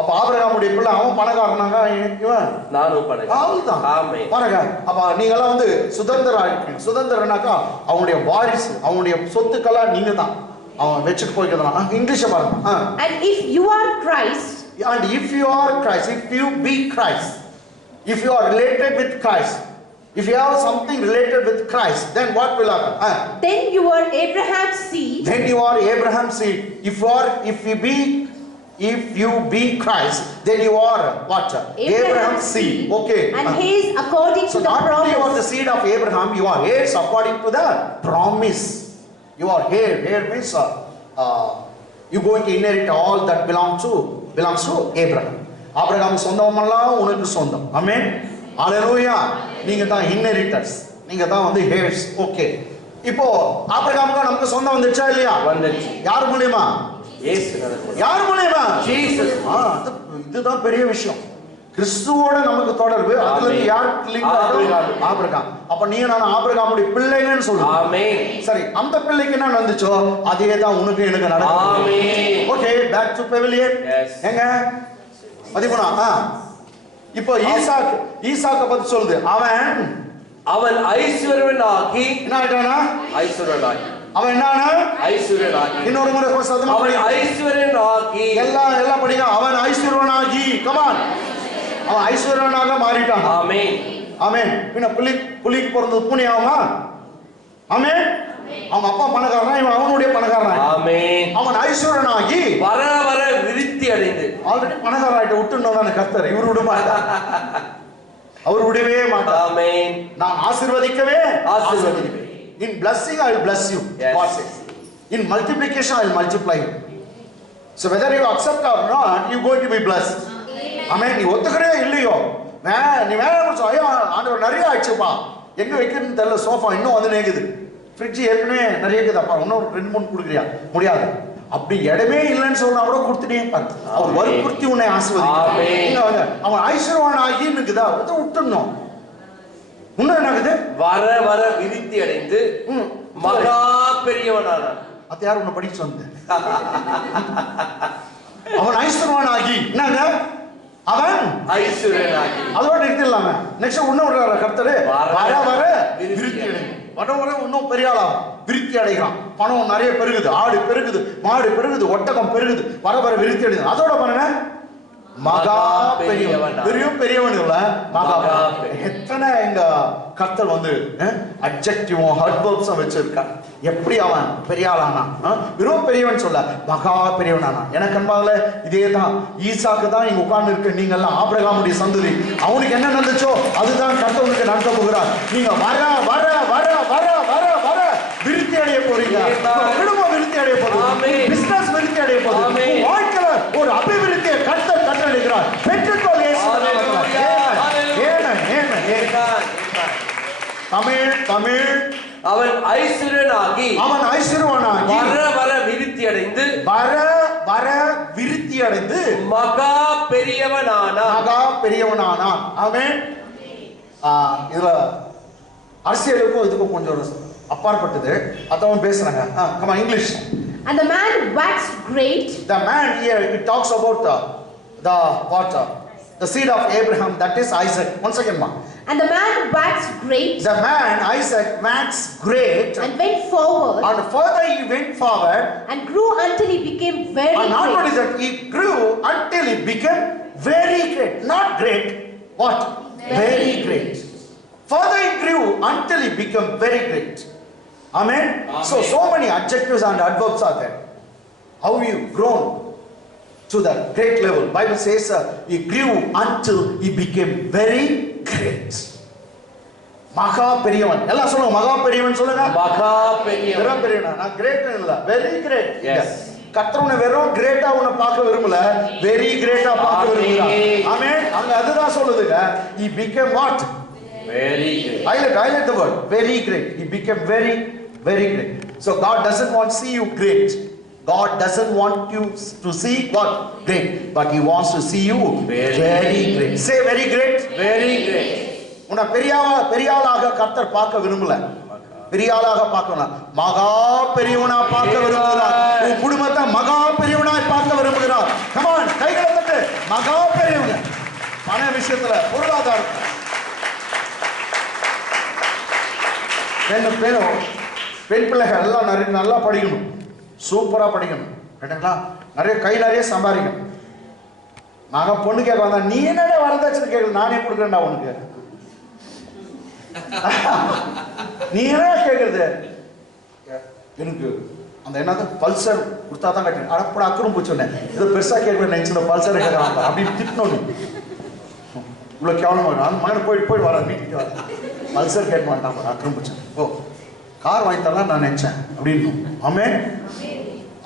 அப்ப ஆபிரகாமுடைய பிள்ளை அவன் பணக்காரனாங்க, இவன் நானும் பணக்காரன். அவ்வளவுதான். ஆமென். பாருங்க, அப்ப நீங்க எல்லாம் வந்து சுதந்திரம் இருக்கீங்க. சுதந்திரம்னாக்கா அவனுடைய வாரிசு, அவனுடைய சொத்துக்கெல்லாம் நீங்க தான் அவன் வச்சுட்டு போய்க்கலாம். இங்கிலீஷ் பாருங்க. And if you are Christ, and if you are Christ, if you be Christ, if you are related with Christ, if you have something related with Christ, then what will happen? Then you are Abraham's seed. Then you are Abraham's seed. If you be Christ, then you are what? Abraham's seed. Okay. And he is according to the promise. So not you are the seed of Abraham, you are heirs according to the promise. You are heir. Heir means you going to inherit all that belongs to Abraham. Abraham சொந்தமெல்லாம் உனக்கு சொந்தம். ஆமென். ஹalleluya. நீங்க தான் inheritors, நீங்க தான் வந்து hairs. Okay. இப்போ ஆபிரகாமுக்கு நமக்கு சொந்தம் வந்துச்சா இல்லையா? வந்துச்சு. யார் மூலமா? இயேசு. யார் மூலமா? ஜீசஸ். இதுதான் பெரிய விஷயம். கிறிஸ்துவோட நமக்கு தொடர்பு. அதுல யார் லிங்க் ஆகும்? ஆபிரகாம். அப்ப நீ நான் ஆபிரகாமுடைய பிள்ளைங்கன்னு சொல்றோம். ஆமென். சரி, அந்த பிள்ளைக்கு என்ன நடந்துச்சோ அதே தான் உனக்கு எனக்கு நடக்கும். Amen. Okay, back to pavilion. எங்க 13. இப்போ ஈசாக்க பத்தி சொல்லுது. அவன் ஐஸ்வர்யனாகி என்ன ஆயிட்டானா? ஐஸ்வர்யனாகி. அவன் என்னன்னா? ஐஸ்வர்யனாகி. இன்னொரு முறை சத்தமா படி. ஐஸ்வர்யனாகி. எல்லாம் படிங்க. அவன் ஐஸ்வர்யனாகி. Come on. அவன் ஐஸ்வர்யனாக மாறிட்டான். ஆமென். ஆமென். பின்ன புலிக்கு பிறந்தது பூனை ஆகுமா? ஆமென். அவன் அப்பா பணக்காரனா, இவன் அவனுடைய பணக்காரனா? ஆமென். அவன் ஐஸ்வர்யனாகி வர வர விருத்தி அடைந்து ஆல்ரெடி பணக்காரனாயிட்ட விட்டுனோம் கர்த்தர். இவரு விட மாட்டார். அவர் விடவே மாட்டார். ஆமென். நான் ஆசீர்வதிக்கவே ஆசீர்வதிப்பேன். In blessing I will bless you. God says. In multiplication I will multiply you. So whether you accept or not, you going to be blessed. Amen. நீ ஒத்துக்கறே இல்லையோ நீ வேற சொல்ற, ஐயா ஆண்டவர் நிறைய ஆயிடுச்சுப்பா, எங்க வைக்கிறதுன்னு தெரியல, சோஃபா இன்னும் வந்து நேக்குது, ஃப்ரிட்ஜ் ஏற்கனவே நிறைய இருக்குதாப்பா, இன்னும் 2-3 கொடுக்குறியா? முடியாது. அப்படி இடமே இல்லைன்னு சொன்னா கூட கொடுத்துட்டே பாரு. அவன் வற்புறுத்தி உன்னை ஆசீர்வதிக்கிறான். அவன் ஐஸ்வர்யவான் ஆகி இருக்குதா விட்டுடணும். இன்னும் என்ன ஆகுது? வர வர விருத்தி அடைந்து மகா பெரியவனானான். அது யார் உன்னை படிக்க சொன்னது? அவன் ஐஸ்வர்யவான் ஆகி என்னங்க? அவன் ஐஸ்வர்யனாகி. அதோட நிறுத்திடலாம. நெக்ஸ்ட் இன்னும் ஒரு கர்த்தர் வர வர விருத்தி அடைந்து வர வர இன்னும் பெரிய ஆளா விருத்தி அடைகிறான். பணம் நிறைய பெருகுது, ஆடு பெருகுது, மாடு பெருகுது, ஒட்டகம் பெருகுது, வர வர விருத்தி அடைந்து. அதோட பாருங்க மகா பெரியவன். பெரிய பெரியவன் இல்ல, மகா. எத்தனை எங்க கர்த்தர் வந்து அட்ஜெக்டிவும் அட்வர்ப்ஸும் வச்சிருக்கான். எப்படி அவன் பெரிய ஆளானா, வெறும் பெரியவன் சொல்ல, மகா பெரியவனானா. எனக்கு அன்பாகல இதே தான். ஈசாக்கு தான் இங்க உட்கார்ந்து இருக்க நீங்க எல்லாம் ஆபிரகாமுடைய சந்ததி. அவனுக்கு என்ன நடந்துச்சோ அதுதான் கர்த்தர் உங்களுக்கு நடத்த போகிறார். நீங்க வர வர வர வர வர வர விருத்தி அடைய போறீங்க. குடும்பம் விருத்தி அடைய போகுது, பிசினஸ் விருத்தி அடைய போகுது, வாழ்க்கையில ஒரு அபிவிருத்தியை கர்த்தர் கட்டளையிடுகிறார். பெற்றுக்கொள் இயேசு நாமத்தினால. தமிழ் தமிழ். அவன் ஐஸ்வர்யனாகி வர வர விருத்தி அடைந்து மகா பெரியவனானான். ஆமென். இதுல அரசியலுக்கும் இதுக்கும் கொஞ்சம் அப்பாற்பட்டது. அதான் பேசுறாங்க. come on English. And the man waxed great. The man here it talks about the seed of Abraham, that is Isaac. Once again ma. And the man waxed great. The man Isaac waxed great and went forward. And further he went forward and grew until he became very and not great. only that, he grew until he became very great. Not great, what? Very great. Further he grew until he became very great. Amen. So many adjectives and adverbs are there. How you grown to the great level. Bible says he grew until he became very great. மகா பெரியவன். எல்லாம் சொல்லுங்க, மகா பெரியவன் சொல்லுங்க. மகா பெரியவன். வெறும் பெரியவனா, நான் கிரேட் இல்ல, வெரி கிரேட். எஸ். கர்த்தர் உன்னை வெறும் கிரேட்டா உன்னை பார்க்க விரும்பல, வெரி கிரேட்டா பார்க்க விரும்புகிறார். ஆமென். அங்க அதுதான் சொல்லுதுங்க. he became what? Very great. Highlight the word very great. He became very great. So God doesn't want to see you great. God doesn't want you to see what? Great. But He wants to see you very great. Say very great. Very great. உன்னை பெரியாளாக கர்த்தர் பார்க்க விரும்பல, பெரியாளாக பார்க்கணும், மகா பெரியவனா பார்க்க விரும்புகிறார். உன் குடும்பத்தை மகா பெரியவனாய் பார்க்க விரும்புகிறார். Come on, கைகளை தட்டு. மகா பெரியவங்க. பண விஷயத்துல, பொருளாதாரம். பெண் பிள்ளைகள் எல்லாம் நல்லா படிக்கணும், சூப்பரா படிக்கணும். கேட்டீங்களா? கை நிறைய சம்பாதிக்கணும். மகன் பொண்ணு கேட்க வந்தா, நீ என்னடா வரதட்சணை கேட்கல, நானே கொடுக்குறேன்டா உனக்கு. நீ என்ன கேட்கறது? எனக்கு அந்த என்னது பல்சர் கொடுத்தா தான் கட்டணும். அடப்பட அக்கறம் போச்சோன்னே ஏதோ பெருசா கேட்க நினைச்சு பல்சர் கேட்கறாங்க அப்படின்னு திட்டணும். இவ்வளவு கேவலமா அந்த மகனை போயிட்டு வர வீட்டுக்கு வர பல்சர் கேட்க மாட்டான். அக்கறம் போச்சேன். ஓ கார் வாங்கி தரலாம் நான் நினைச்சேன் அப்படின்னு. ஆமென்.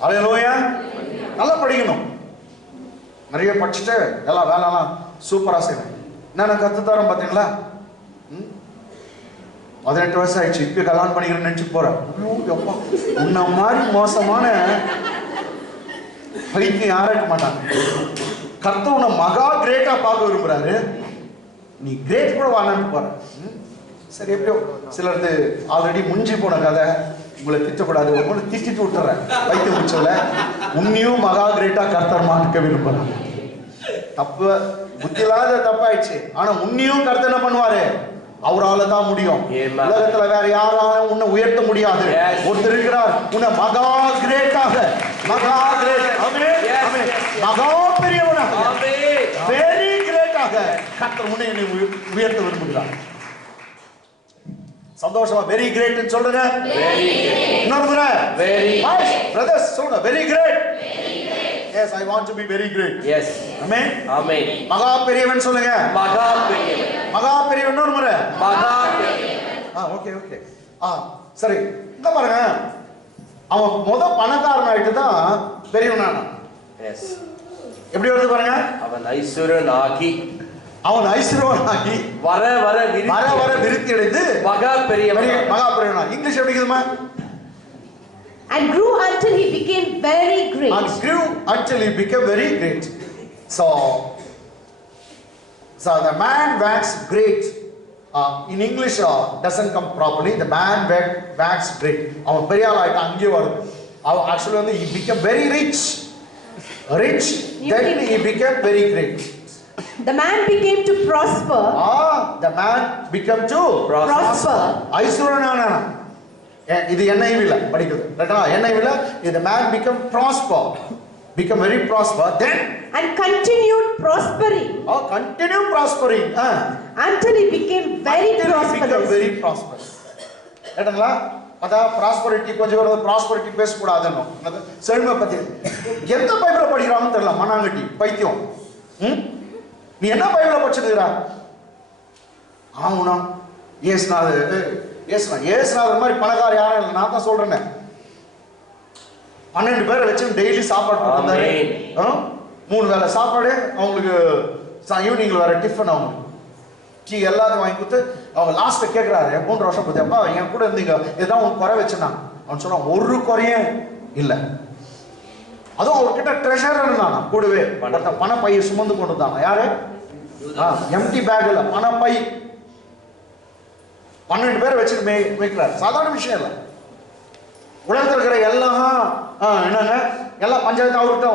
ஹல்லேலூயா. நல்லா படிக்கணும், நிறைய படிச்சுட்டு எல்லாம் வேலைலாம் சூப்பரா செய்யணும். என்னென்ன கத்து தரோம் பார்த்தீங்களா? 18 வயசு ஆயிடுச்சு, இப்ப கல்யாணம் பண்ணிக்கிறேன்னு நினைச்சு போறேன். உன்ன மாதிரி மோசமான பைத்தியம் யாரும் இருக்க மாட்டாங்க. கர்த்தர் உன்னை மகா கிரேட்டா பார்க்க விரும்புறாரு. நீ கிரேட் கூட வாழான்னு போற. சரி, எப்படியோ சிலர் ஆல்ரெடி முடிஞ்சு போன கதை, உங்களை திட்டக்கூடாது, ஒன்று திட்டிட்டு விட்டுறேன். பைத்தியம் முடிச்சல உன்னையும் மகா கிரேட்டா கர்த்தர் மாற்ற விரும்புறாங்க. தப்பு புத்தி இல்லாத தப்பாயிடுச்சு. ஆனா உன்னையும் கர்த்தர் என்ன பண்ணுவாரு? அவரால தான் முடியும். உலகத்துல வேற யாராலும் உன்னை உயர்த்த முடியாது. ஒருத்தர் இருக்கிறார், உன்னை மகா கிரேட்டாக, மகா கிரேட், மகா பெரியவனாக, வெரி கிரேட்டாக கர்த்தர் உன்னை உயர்த்த விரும்புகிறார். சந்தோஷமா வெரி கிரேட் சொல்லுங்க. இன்னொரு முறை பிரதர்ஸ் சொல்லுங்க, very great. Yes, I want to be very great. Yes. Amen. Amen. மகா பெரியவன் சொல்லுங்க. மகா பெரியவன். மகா பெரியவன் இன்னொரு முறை. மகா பெரியவன். ஓகே. சரி, இந்த பாருங்க, அவன் பணக்காரன் ஆயிட்டு தான் பெரியவனானான். எஸ். எப்படி வருது பாருங்க. அவன் ஐஸ்வர்யனாகி வர வர விருத்தி அடைந்து மகா பெரியவனா. இங்கிலீஷ் எப்படி இருக்குதுமா? And grew until he became very great. So the man waxed great. In English doesn't come properly. The man waxed great. அவன் பெரிய ஆள் ஆயிட்டான். அங்கே வருது. Actually வந்து he became very rich. Then he became very great. The man became to prosper. The man became to prosper. ஐஸ்வர்யனானா. இது NIV ல படிக்குது. ரைட்டா? NIV ல இது man become prosper. become very prosper, then and continued prospering continue prospering until he became very until he become prosperous. very prosperous. கேட்டங்களா? அதான் prosperity கொஞ்சம் ஒரு prosperity பேசக்கூடாதுன்னு செழுமை பத்தி எந்த பைபிள படிக்கிறான்னு தெரியல. மண்ணாங்கட்டி பைத்தியம். நீ என்ன பைபிள படிச்சிருக்கிறா? ஆவுனா ஏசுநாதர் மாதிரி பணக்கார யாரும் இல்லை. நான் தான் சொல்றேன். 12 பேரை வச்சு டெய்லி சாப்பாடு போட்டு 3 வேளை சாப்பாடு அவங்களுக்கு. ஈவினிங்ல வர டிஃபன் அவங்க டீ எல்லாத்தையும் வாங்கி கொடுத்து அவங்க லாஸ்ட்ல கேட்கிறாரு 3 வருஷம் பத்தி, அப்பா என் கூட இருந்தீங்க ஏதாவது உனக்கு குறை வச்சுனான். அவன் சொன்னான் ஒரு குறையும் இல்லை. அதுவும் அவர்கிட்ட ட்ரெஷர் இருந்தானா கூடவே பண பையை சுமந்து கொண்டு இருந்தாங்க. யாரு? எம்டி பேக் இல்ல, பண பை. 12 பேரை வச்சுட்டு மேய்க்கிறார். சாதாரண விஷயம் இல்லை. உலகத்தில் இருக்கிற எல்லாம் என்னங்க எல்லாம் பஞ்சாயத்து அவர்கிட்ட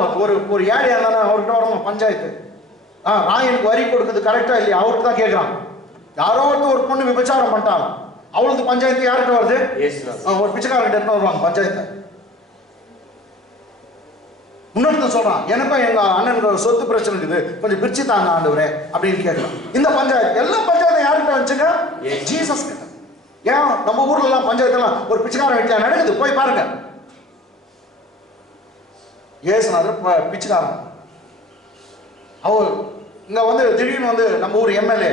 ஒரு ஏழை இருந்தானே அவர்கிட்ட வரணும் பஞ்சாயத்து. ராயனுக்கு வரி கொடுக்குறது கரெக்டா இல்லையா அவர்கிட்ட தான் கேட்கறான். யாரோ ஒரு பொண்ணு விபச்சாரம் பண்ணிட்டாங்க, அவளுக்கு பஞ்சாயத்து யார்கிட்ட வருது? ஒரு பிச்சைக்காரர்கிட்ட எடுத்து வருவாங்க பஞ்சாயத்தை. இன்னொருத்தன் சொல்றான், எனக்கும் எங்க அண்ணனுக்கு சொத்து பிரச்சனை இருக்குது, கொஞ்சம் பிரிச்சு தாங்க ஆண்டவரே அப்படின்னு கேட்கலாம். இந்த பஞ்சாயத்து எல்லா பஞ்சாயத்தும் யார்கிட்ட வந்துச்சுங்க? ஜீசஸ் கிட்ட. ஏன் நம்ம ஊர்ல எல்லாம் பஞ்சாயத்து எல்லாம் ஒரு பிச்சைக்காரன் வீட்டுல நடக்குது, போய் பாருங்க. ஏசுநாதர் பிச்சைக்காரன். அவர் இங்க திடீர்னு நம்ம ஊர் எம்எல்ஏ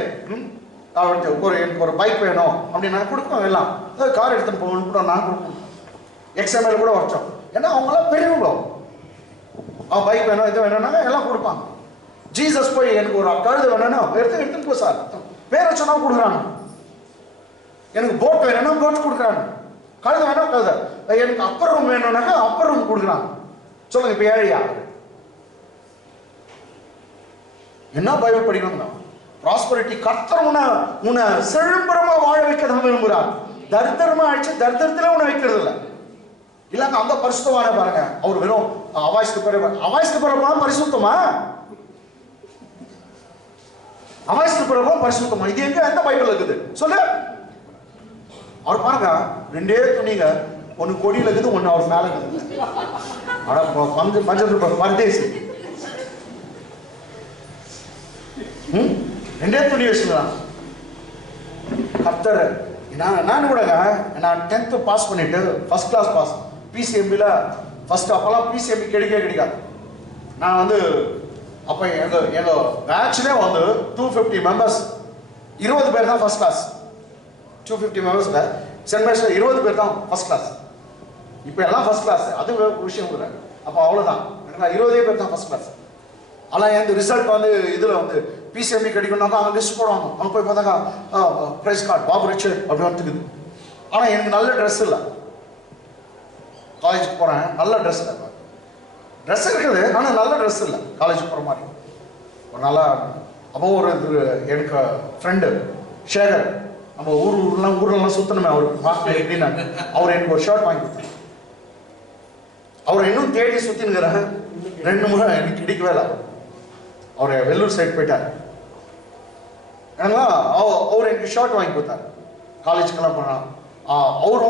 அவருக்கு எனக்கு ஒரு பைக் வேணும் அப்படின்னு நான் கொடுப்போம். எல்லாம் கார் எடுத்துன்னு போகணும் கூட நான் கொடுப்போம். எக்ஸ்எம்எல் கூட வச்சோம். ஏன்னா அவங்களாம் பெரியவங்க. அவன் பைக் வேணும் இது வேணும்னா எல்லாம் கொடுப்பாங்க. ஜீசஸ் போய் எனக்கு ஒரு கழுதை வேணும்னா எடுத்துன்னு போ சார், பேரை சொன்னா கொடுக்குறாங்க. எனக்கு போட் வேணும்னா போட் கொடுக்குறாங்க. கழுதை வேணும் கழுதை. எனக்கு அப்பர் ரூம் வேணும்னாக்கா அப்பர் ரூம் கொடுக்குறாங்க. சொல்லுங்க இப்ப ஏழையா? என்ன பைபிள் படிக்கணும்? ப்ராஸ்பரிட்டி. கர்த்தர் உன்னை செழும்பரமா வாழ வைக்க தான் விரும்புகிறார். தரித்திரமா அடிச்சு தரித்திரத்துல உன்னை வைக்கிறது இல்லை. இல்லங்க அந்த பரிசுத்தமான பாருங்க, அவர் வெறும் அவாய்ஸ்க்கு பிறகு பரிசுத்தமா? அவாய்ஸ்க்கு பிறகு பரிசுத்தமா? இது எங்க எந்த பைபிள் இருக்குது சொல்லு? அவர் பாருங்க 2 துணிங்க, ஒன்னு கொடியில இருக்குது, ஒன்னு அவர் மேல இருக்குது. ஆனா பஞ்சத்து பரதேசி 2 துணி வச்சுக்கலாம். கர்த்தர் நான் கூட நான் 10th பாஸ் பண்ணிட்டு ஃபர்ஸ்ட் கிளாஸ் பாஸ் பிசிஎம்பில ஃபர்ஸ்ட். அப்பெல்லாம் பிசிஎம்பி கிடைக்காது. நான் அப்ப எங்க பேட்ச்ல 250 மெம்பர்ஸ், 20 பேர் தான் ஃபர்ஸ்ட் கிளாஸ். 250 மெம்பர்ஸ்ல சென்ட் மேரிஸ்ல 20 பேர் தான் ஃபர்ஸ்ட் கிளாஸ். இப்போ எல்லாம் ஃபர்ஸ்ட் கிளாஸ். அது விஷயம் கூட. அப்போ அவ்வளவுதான் 20 பேர் தான் ஃபர்ஸ்ட் கிளாஸ். ஆனா எந்த ரிசல்ட் இதுல பிசிஎம்பி கிடைக்கணும்னாக்கா அவங்க லிஸ்ட் போடுவாங்க. அவங்க போய் பார்த்தாக்கா பிரைஸ் கார்டு பாபு ரிச்சர்ட் அப்படி வந்துக்குது. ஆனா எனக்கு நல்ல ட்ரெஸ் இல்லை. காலேஜுக்கு போறேன், நல்ல ட்ரெஸ் இல்லை. ட்ரெஸ் இருக்குது ஆனா நல்ல ட்ரெஸ் இல்லை காலேஜுக்கு போற மாதிரி. ஒரு நல்லா அப்போ எனக்கு ஃப்ரெண்டு ஷேகர், நம்ம ஊர்லாம் சுத்தணுமே அவருக்கு பார்க்கல எப்படின்னா அவர் எனக்கு ஒரு ஷர்ட் வாங்கி கொடுத்தாரு. அவர் இன்னும் தேடி சுத்தினுங்கிறாங்க. 2 முறை எனக்கு கிடைக்கவே இல்லை. அவர் வெள்ளூர் சைடு போயிட்டார். அவர் எனக்கு ஷர்ட் வாங்கி கொடுத்தாரு. காலேஜுக்கெல்லாம் போனா அவர்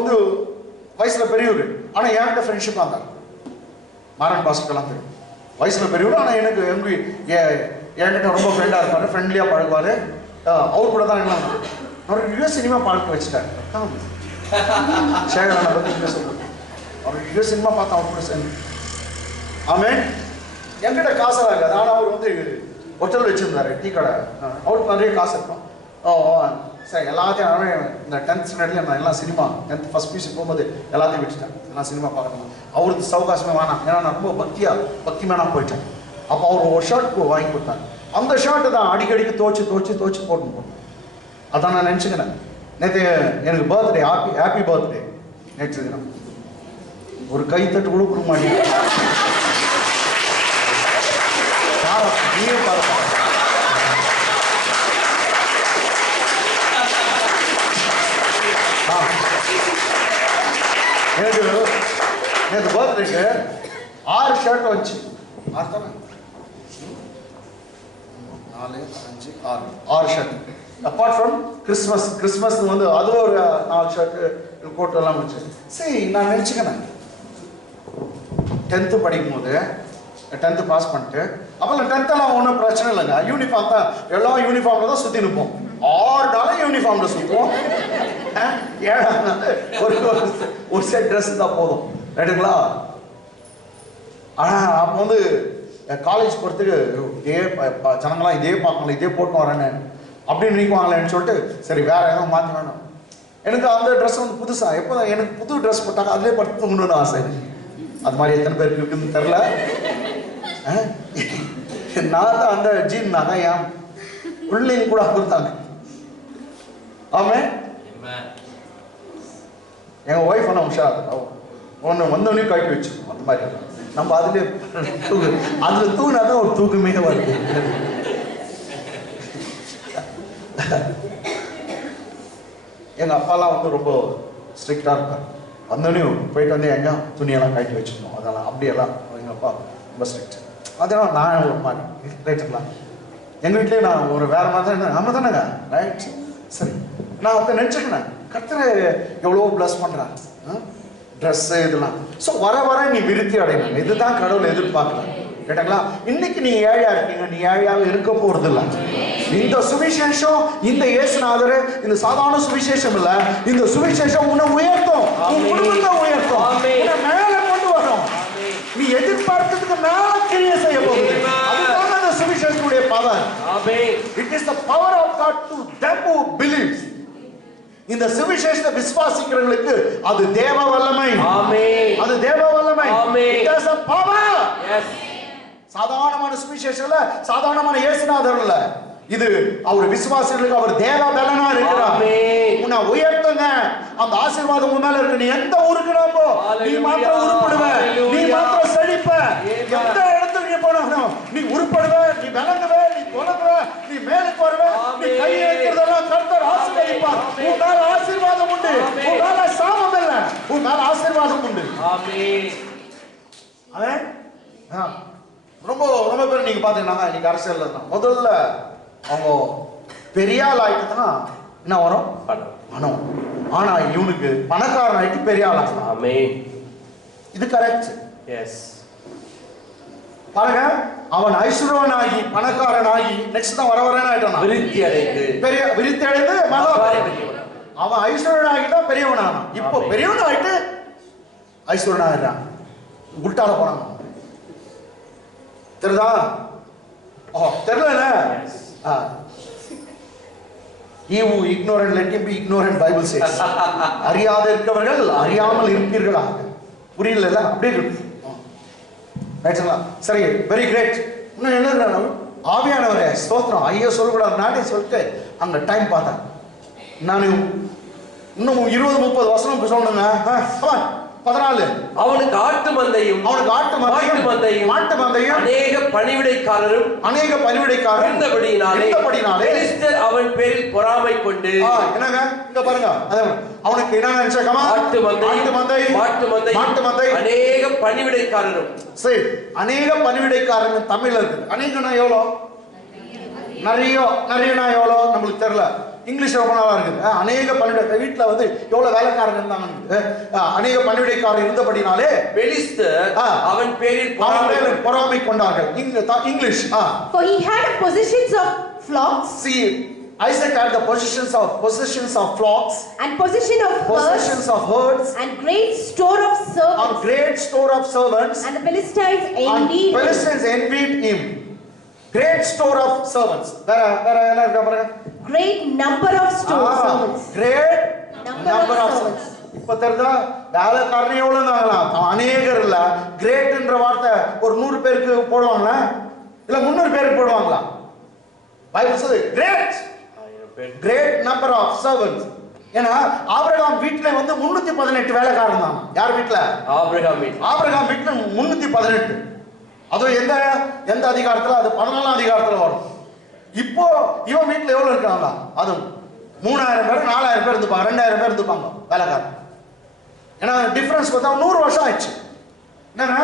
வயசுல பெரியவர், ஆனா என்கிட்ட ஃப்ரெண்ட்ஷிப் வந்தார். மாரன் பாஸ்கெல்லாம் தெரியும், வயசுல பெரியவர். ஆனா எனக்கு என்கிட்ட ரொம்ப ஃப்ரெண்டா இருப்பாரு, ஃப்ரெண்ட்லியா பழகுவாரு. அவர் கூட தான் என்ன அவர் யூஎஸ் சினிமா பார்க்க வச்சுட்டாரு. சேகரனை பத்தி சொல்றேன். அவர் யூஎஸ் சினிமா பார்த்தா அவர் கூட சேர்ந்து. ஆமென். என்கிட்ட காசெல்லாம் இருக்காது. ஆனால் அவர் ஹோட்டல் வச்சிருந்தாரு, டீ கடை. அவருக்கு நிறைய காசு இருக்கும். சரி எல்லாத்தையும் இந்த 10th ஸ்டாண்டர்ட்ல நான் எல்லாம் சினிமா 10th ஃபர்ஸ்ட் பிசி போகும்போது எல்லாத்தையும் விட்டுட்டேன். எல்லாம் சினிமா பார்க்கணும். அவருக்கு சவகாசமே வேணாம். ஏன்னா நான் ரொம்ப பக்திமேனா போயிட்டேன். அப்போ அவர் ஒரு ஷர்ட் வாங்கி கொடுத்தாங்க. அந்த ஷர்ட்டு தான் அடிக்கடிக்கு தோச்சு போட்டு. அதான் நான் நினச்சிக்கிறேன். நேற்று எனக்கு பர்த்டே, ஹாப்பி பர்த்டே நேற்று தினம். ஒரு கைத்தட்டு கூட கொடுக்க மாட்டேங்க. நீயே பாருங்க. எனக்கு நேற்று பர்த்டேக்கு 6 ஷர்ட் வந்துச்சு. 6 தானே? 4, 5, 6 ஷர்ட். அப்பார்ட் ஃப்ரம் கிறிஸ்மஸ் அது ஒரு 4 ஷர்ட்டு கோட் எல்லாம் வச்சு. சரி நான் நினச்சிக்கிறேன் 10th படிக்கும் போது 10th பாஸ் பண்ணிட்டு அப்பெல்லாம் 10th எல்லாம் ஒன்றும் பிரச்சனை இல்லைங்க. யூனிஃபார்ம் தான், எல்லாம் யூனிஃபார்ம்ல தான் சுற்றி நிற்போம். 6 நாளும் யூனிஃபார்ம்ல சுற்றுவோம். 7ஆம் நாள் ஒரு செட் ட்ரெஸ் தான் போதும், ரைட்டுங்களா? ஆனால் அப்போ வந்து காலேஜ் போகிறதுக்கு இதே ஜனங்களாம் இதே பார்க்கணும், இதே போட்டு வரேன்னு அப்படின்னு நினைக்குவாங்களேன்னு சொல்லிட்டு சரி வேற எதுவும் மாற்ற வேணும். எனக்கு அந்த ட்ரெஸ் வந்து புதுசாக எப்போ எனக்கு புது ட்ரெஸ் போட்டாங்க அதிலே படுத்து தூங்கணும்னு ஆசை. அது மாதிரி எத்தனை பேருக்கு இருக்குன்னு தெரில. நான் தான் அந்த ஜீன் நான் தான் என் பிள்ளைங்க கூட கொடுத்தாங்க. ஆமே எங்கள் ஒய்ஃப் ஆனால் உஷார் ஒன்று வந்தோடனே கழட்டி வச்சுக்கணும். அந்த மாதிரி நம்ம அதுலேயே அதில் தூங்கினா தான் ஒரு தூக்கமே வருது. எங்கள் அப்பாலாம் வந்து ரொம்ப ஸ்ட்ரிக்டாக இருப்பார். வந்தோடனே போயிட்டு வந்து எங்கே துணியெல்லாம் கழட்டி வச்சுக்கணும், அதெல்லாம் அப்படியெல்லாம் எங்கள் அப்பா ரொம்ப ஸ்ட்ரிக்ட். அதெல்லாம் நான் ஒரு மாதிரி ரைட்டுங்களா? எங்கள் வீட்லேயே நான் ஒரு வேறு மாதிரி தான் இருந்தேன். நம்ம தானேங்க ரைட் சரி. நான் அப்போ நினச்சிக்கினேன் கர்த்தரை எவ்வளோ ப்ளஸ் பண்ணுறேன் ட்ரெஸ்ஸு இதெல்லாம். ஸோ வர வர நீ விருத்தி அடையணும். இதுதான் கடவுள் எதிர்பார்க்கலாம். கேட்டாங்களா? இன்னைக்கு நீ ஏழையா இருக்கீங்க, நீ ஏழையாக இருக்க போறது இல்லை. இந்த சுவிசேஷம், இந்த இயேசுநாதர் இந்த சாதாரண சுவிசேஷம் இல்ல, இந்த சுவிசேஷம் உன்னை உயர்த்தும், உன் குடும்பத்தை உயர்த்தும், உன்னை மேல கொண்டு வரும். நீ எதிர்பார்த்ததுக்கு மேல கிரியை செய்ய போகுது. அதுதான் அந்த சுவிசேஷனுடைய power. It is the power of God to them who believes. இந்த சுவிசேஷத்தை விசுவாசிக்கிறவங்களுக்கு அது தேவ வல்லமை. ஆமென். அது தேவ வல்லமை. ஆமென். It has a power. Yes. சாதாரணமான சுவிசேஷம் இல்ல, சாதாரணமான இயேசுநாதர் இல்ல. இது அவர் விசுவாசிகளுக்கு அவர் தேவ பலனா இருக்கிறார். ஆமென். உன்னை உயர்த்துங்க. அந்த ஆசீர்வாதம் உன் மேல இருக்கு. நீ எந்த ஊருக்கு போ, நீ மாத்திரம் உருப்படுவ, நீ மாத்திரம் செழிப்ப. எந்த இடத்துக்கு நீ போனாலும் நீ உருப்படுவ, நீ விளங்குவ, நீ தொலைவ, நீ மேலுக்கு வருவ, நீ கை வைக்கிறதெல்லாம் கர்த்தர் ஆசீர்வதிப்பார். உன் மேல ஆசீர்வாதம் உண்டு, உன் மேல சாபம் இல்ல, உன் மேல ஆசீர்வாதம் உண்டு. ஆமென். ஆமென். ரொம்ப ரொம்ப பேர் நீங்க பாத்தீங்கன்னா இன்னைக்கு அரசியல் தான் முதல்ல அவங்க பெரிய ஆள் ஆயிட்டுனா என்ன வரும்? பணம். ஆனா இவனுக்கு பணக்காரன் ஆயிட்டு பெரிய ஆள் ஆகலாம். ஆமென். இது கரெக்ட். எஸ். பாருங்க, அவன் ஐஸ்வர்யவனாகி பணக்காரனாகி நெக்ஸ்ட் தான் வரவரேன்னு ஆயிட்டான். விருத்தி அடைந்து பெரிய விருத்தி அடைந்து அவன் ஐஸ்வர்யவனாகிட்டா பெரியவனானான். இப்போ பெரியவன் ஆயிட்டு ஐஸ்வர்யவனாகிறான். உள்டால போனான். தெரியுதா? தெரியல. He who ignorant let him be ignorant, Bible says. அறியாத இருக்கவர்கள் அறியாமல் இருப்பீர்களா? புரியல? அப்படியே ரைட்டுங்களா? சரி, வெரி கிரேட். இன்னும் என்ன ஆவியானவரே ஸ்தோத்திரம். ஐயோ சொல்லக்கூடாது நானே சொல்லிட்டு அங்க டைம் பார்த்தேன். நான் இன்னும் 20-30 வசனம் சொல்லணுங்க. 14 அவனுக்கு ஆட்டு மந்தையும் மாட்டு மந்தையும் அநேக பணிவிடைக்காரரும் இருந்தபடியினாலே பெலிஸ்தர் அவன் பேரில் பொறாமை கொண்டு என்னங்க இங்க பாருங்க, அவனுக்கு என்ன நினைச்சாங்க? ஆட்டு மந்தை அநேக பணிவிடைக்காரரும். சரி, அநேக பணிவிடைக்காரர்கள் தமிழ்ல இருக்குது. அநேகனா எவ்வளோ? நிறையனா எவ்வளோ நம்மளுக்கு தெரியல. இங்கிலீஷ் ரொம்ப நல்லா இருக்குது. அநேக பணிவிடை வீட்டில் வந்து எவ்வளவு வேலைக்காரங்க இருந்தாங்க. அநேக பணிவிடைக்காரர் இருந்தபடினாலே பெலிஸ்தர் அவன் பேரில் பொறாமை கொண்டார்கள். English For he had possessions of flocks. See, Isaac had the possessions of flocks and possessions of herds and great store of servants. And the Philistines envied him. Great store of servants. Great number of servants. Great number of servants. இப்ப தெரியுதா? வேலைக்காரன் எவ்வளவு இருந்தாங்களா? அநேகர் இல்ல. கிரேட்ன்ற வார்த்தை ஒரு 100 பேருக்கு போடுவாங்களா இல்ல 300 பேருக்கு போடுவாங்களா? பைபிள் சொல்லுது great number of servants. ஏன்னா ஆபிரகாம் வீட்ல வந்து 318 வேலைக்காரன் தான். யார் வீட்ல? ஆபிரகாம் வீட்ல 318. அது எந்த அதிகாரத்துல? அது 14ஆம் அதிகாரத்துல வரும். இப்போ இவன் வீட்டுல எவ்வளவு இருக்காங்களா? அது 3000 பேர் 4000 பேர் இருந்துப்பாங்க, 2000 பேர் இருந்துப்பாங்க வேலைக்காரன். ஏன்னா டிஃபரன்ஸ் பார்த்தா 100 வருஷம் ஆயிடுச்சு. என்னன்னா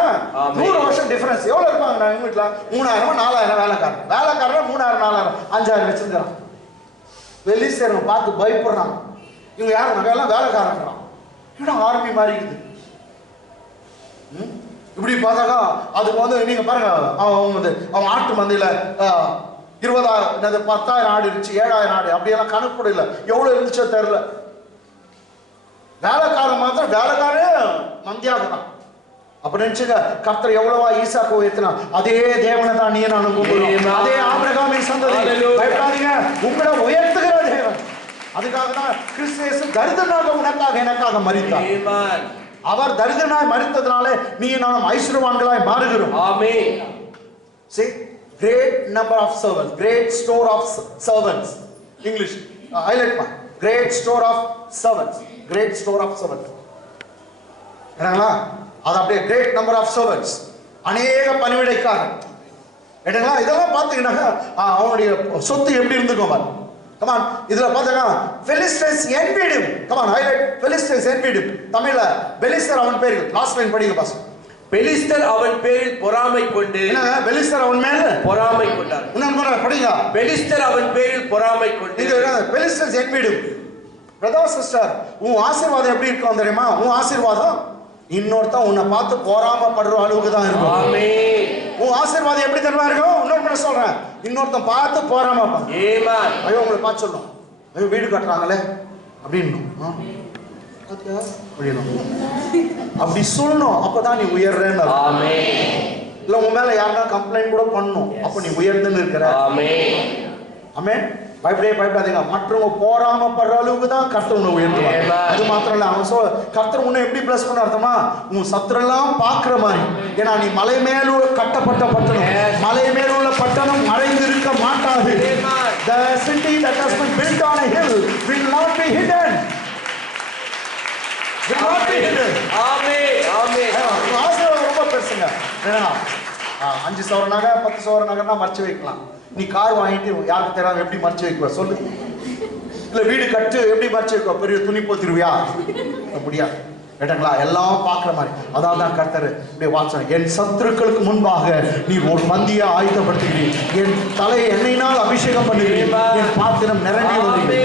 100 வருஷம் டிஃபரன்ஸ். எவ்வளவு இருப்பாங்க? நான் எங்க வீட்டுல 3000 4000 வேலைக்காரன் 3000 4000 5000 வச்சிருக்கான். வெளிசேரவங்க பார்த்து பயப்படுறாங்க. இவங்க யாரு? நகையெல்லாம் வேலைக்காரன்றான். ஆர்மி மாதிரி இருக்குது. இப்படி பார்த்தாக்கா அதுக்கு வந்து நீங்க பாருங்க, அவன் ஆட்டு மந்தையில 10,000 ஆடு இருந்துச்சு, 7,000 ஆடு, அப்படியெல்லாம் கணக்கு கூட இல்லை, எவ்வளவு இருந்துச்சோ தெரியல. வேலைக்காரன் மாத்திரம் வேலைக்காரே மந்தியாகதான். அப்ப நினைச்சுங்க, கர்த்தர் எவ்வளவா ஈசாக்கு உயர்த்தினா, அதே தேவனை தான் நீ நான் கும்பிடுறோம். அதே ஆபிரகாமின் சந்ததி. பயப்படாதீங்க, உங்களை உயர்த்துகிற தேவன். அதுக்காக தான் கிறிஸ்து இயேசு தரித்திரனாக உனக்காக எனக்காக மரித்தார். அவர் தரித்திரனாய் மரித்ததனால நீ நாம் ஐஸ்வர்யவான்களாய் மாறுகிறோம். ஆமென். See, great number of servants, great store of servants. English highlight ma, great store of servants, great store of servants. என்னங்களா, அது அப்படியே great number of servants, அநேக பணிவிடைக்காரர். என்னங்களா, இதெல்லாம் பார்த்தீங்கன்னா அவனுடைய சொத்து எப்படி இருந்துக்கும் பாரு. Come on, இதுல பார்த்தா Philistines envied him. Come on, highlight Philistines envied him. தமிழ்ல பெலிஸ்தர் அவன் பேரில். லாஸ்ட் லைன் படிங்க பாஸ். பெலிஸ்தர் அவன் பேரில் பொறாமை கொண்டு. என்ன பெலிஸ்தர் அவன் மேல பொறாமை கொண்டார். இன்னொரு படிங்க. பெலிஸ்தர் அவன் பேரில் பொறாமை கொண்டு. இது Philistines envied him. Brother sister, உன் ஆசீர்வாதம் எப்படி இருக்கும் தெரியுமா? உன் ஆசீர்வாதம் இன்னொருத்தன் உன்னை பார்த்து பொறாமப்படுற அளவுக்கு தான் இருக்கும். ஆமென். உன் ஆசீர்வாதம் எப்படி தெரியுமா இருக்கும்? இன்னொரு சொல்றேன், இன்னொருத்தன் பார்த்து பொறாமப்பான். ஆமென். ஐயோ உங்களை பார்த்து சொல்லணும், ஐயோ வீடு கட்டுறாங்களே அப்படின்னு அப்படி சொல்லணும். அப்பதான் நீ உயர்றேன்னு. ஆமென். இல்ல உன் மேல யாருன்னா கம்ப்ளைண்ட் கூட பண்ணணும், அப்ப நீ உயர்ந்துன்னு இருக்கிற. ஆமென். ஆமென். பயப்படாதீங்க, மற்றவங்க போராமப்படுற அளவுக்கு தான் கர்த்தர் உன்னை உயர்த்துவார். அது மாத்திரம் இல்ல, அவன் கர்த்தர் உன்னை எப்படி பிளஸ் பண்ண அர்த்தமா, உன் சத்துரெல்லாம் பாக்குற மாதிரி. ஏன்னா நீ மலை மேல கட்டப்பட்ட பட்டணம், மலை மேல உள்ள பட்டணம் மறைந்து இருக்க மாட்டாது. The city that has been built on a hill will not be hidden. Will not be hidden. ஆமென். ஆமென். ஆசீர்வாதம் ரொம்ப பெருசுங்க. 5 சவர நகை 10 சவர நகைன்னா மறைச்சு வைக்கலாம். நீ கார் வாங்கிட்டு யாருக்கு தெரியாம எப்படி மறைச்சு வைக்குவ சொல்லு? இல்ல வீடு கட்டு எப்படி மறைச்சு வைக்குவ? பெரிய துணி போத்திருவியா? முடியாது. கேட்டாங்களா, எல்லாம் பாக்குற மாதிரி. அதான் தான் கர்த்தர் இப்படி வாசனை, என் சத்துருக்களுக்கு முன்பாக நீ ஒரு பந்தியை ஆயுதப்படுத்துகிறீர், என் தலை எண்ணெயினால் அபிஷேகம் பண்ணுகிறீர், என் பாத்திரம் நிரம்பி வருகிறது.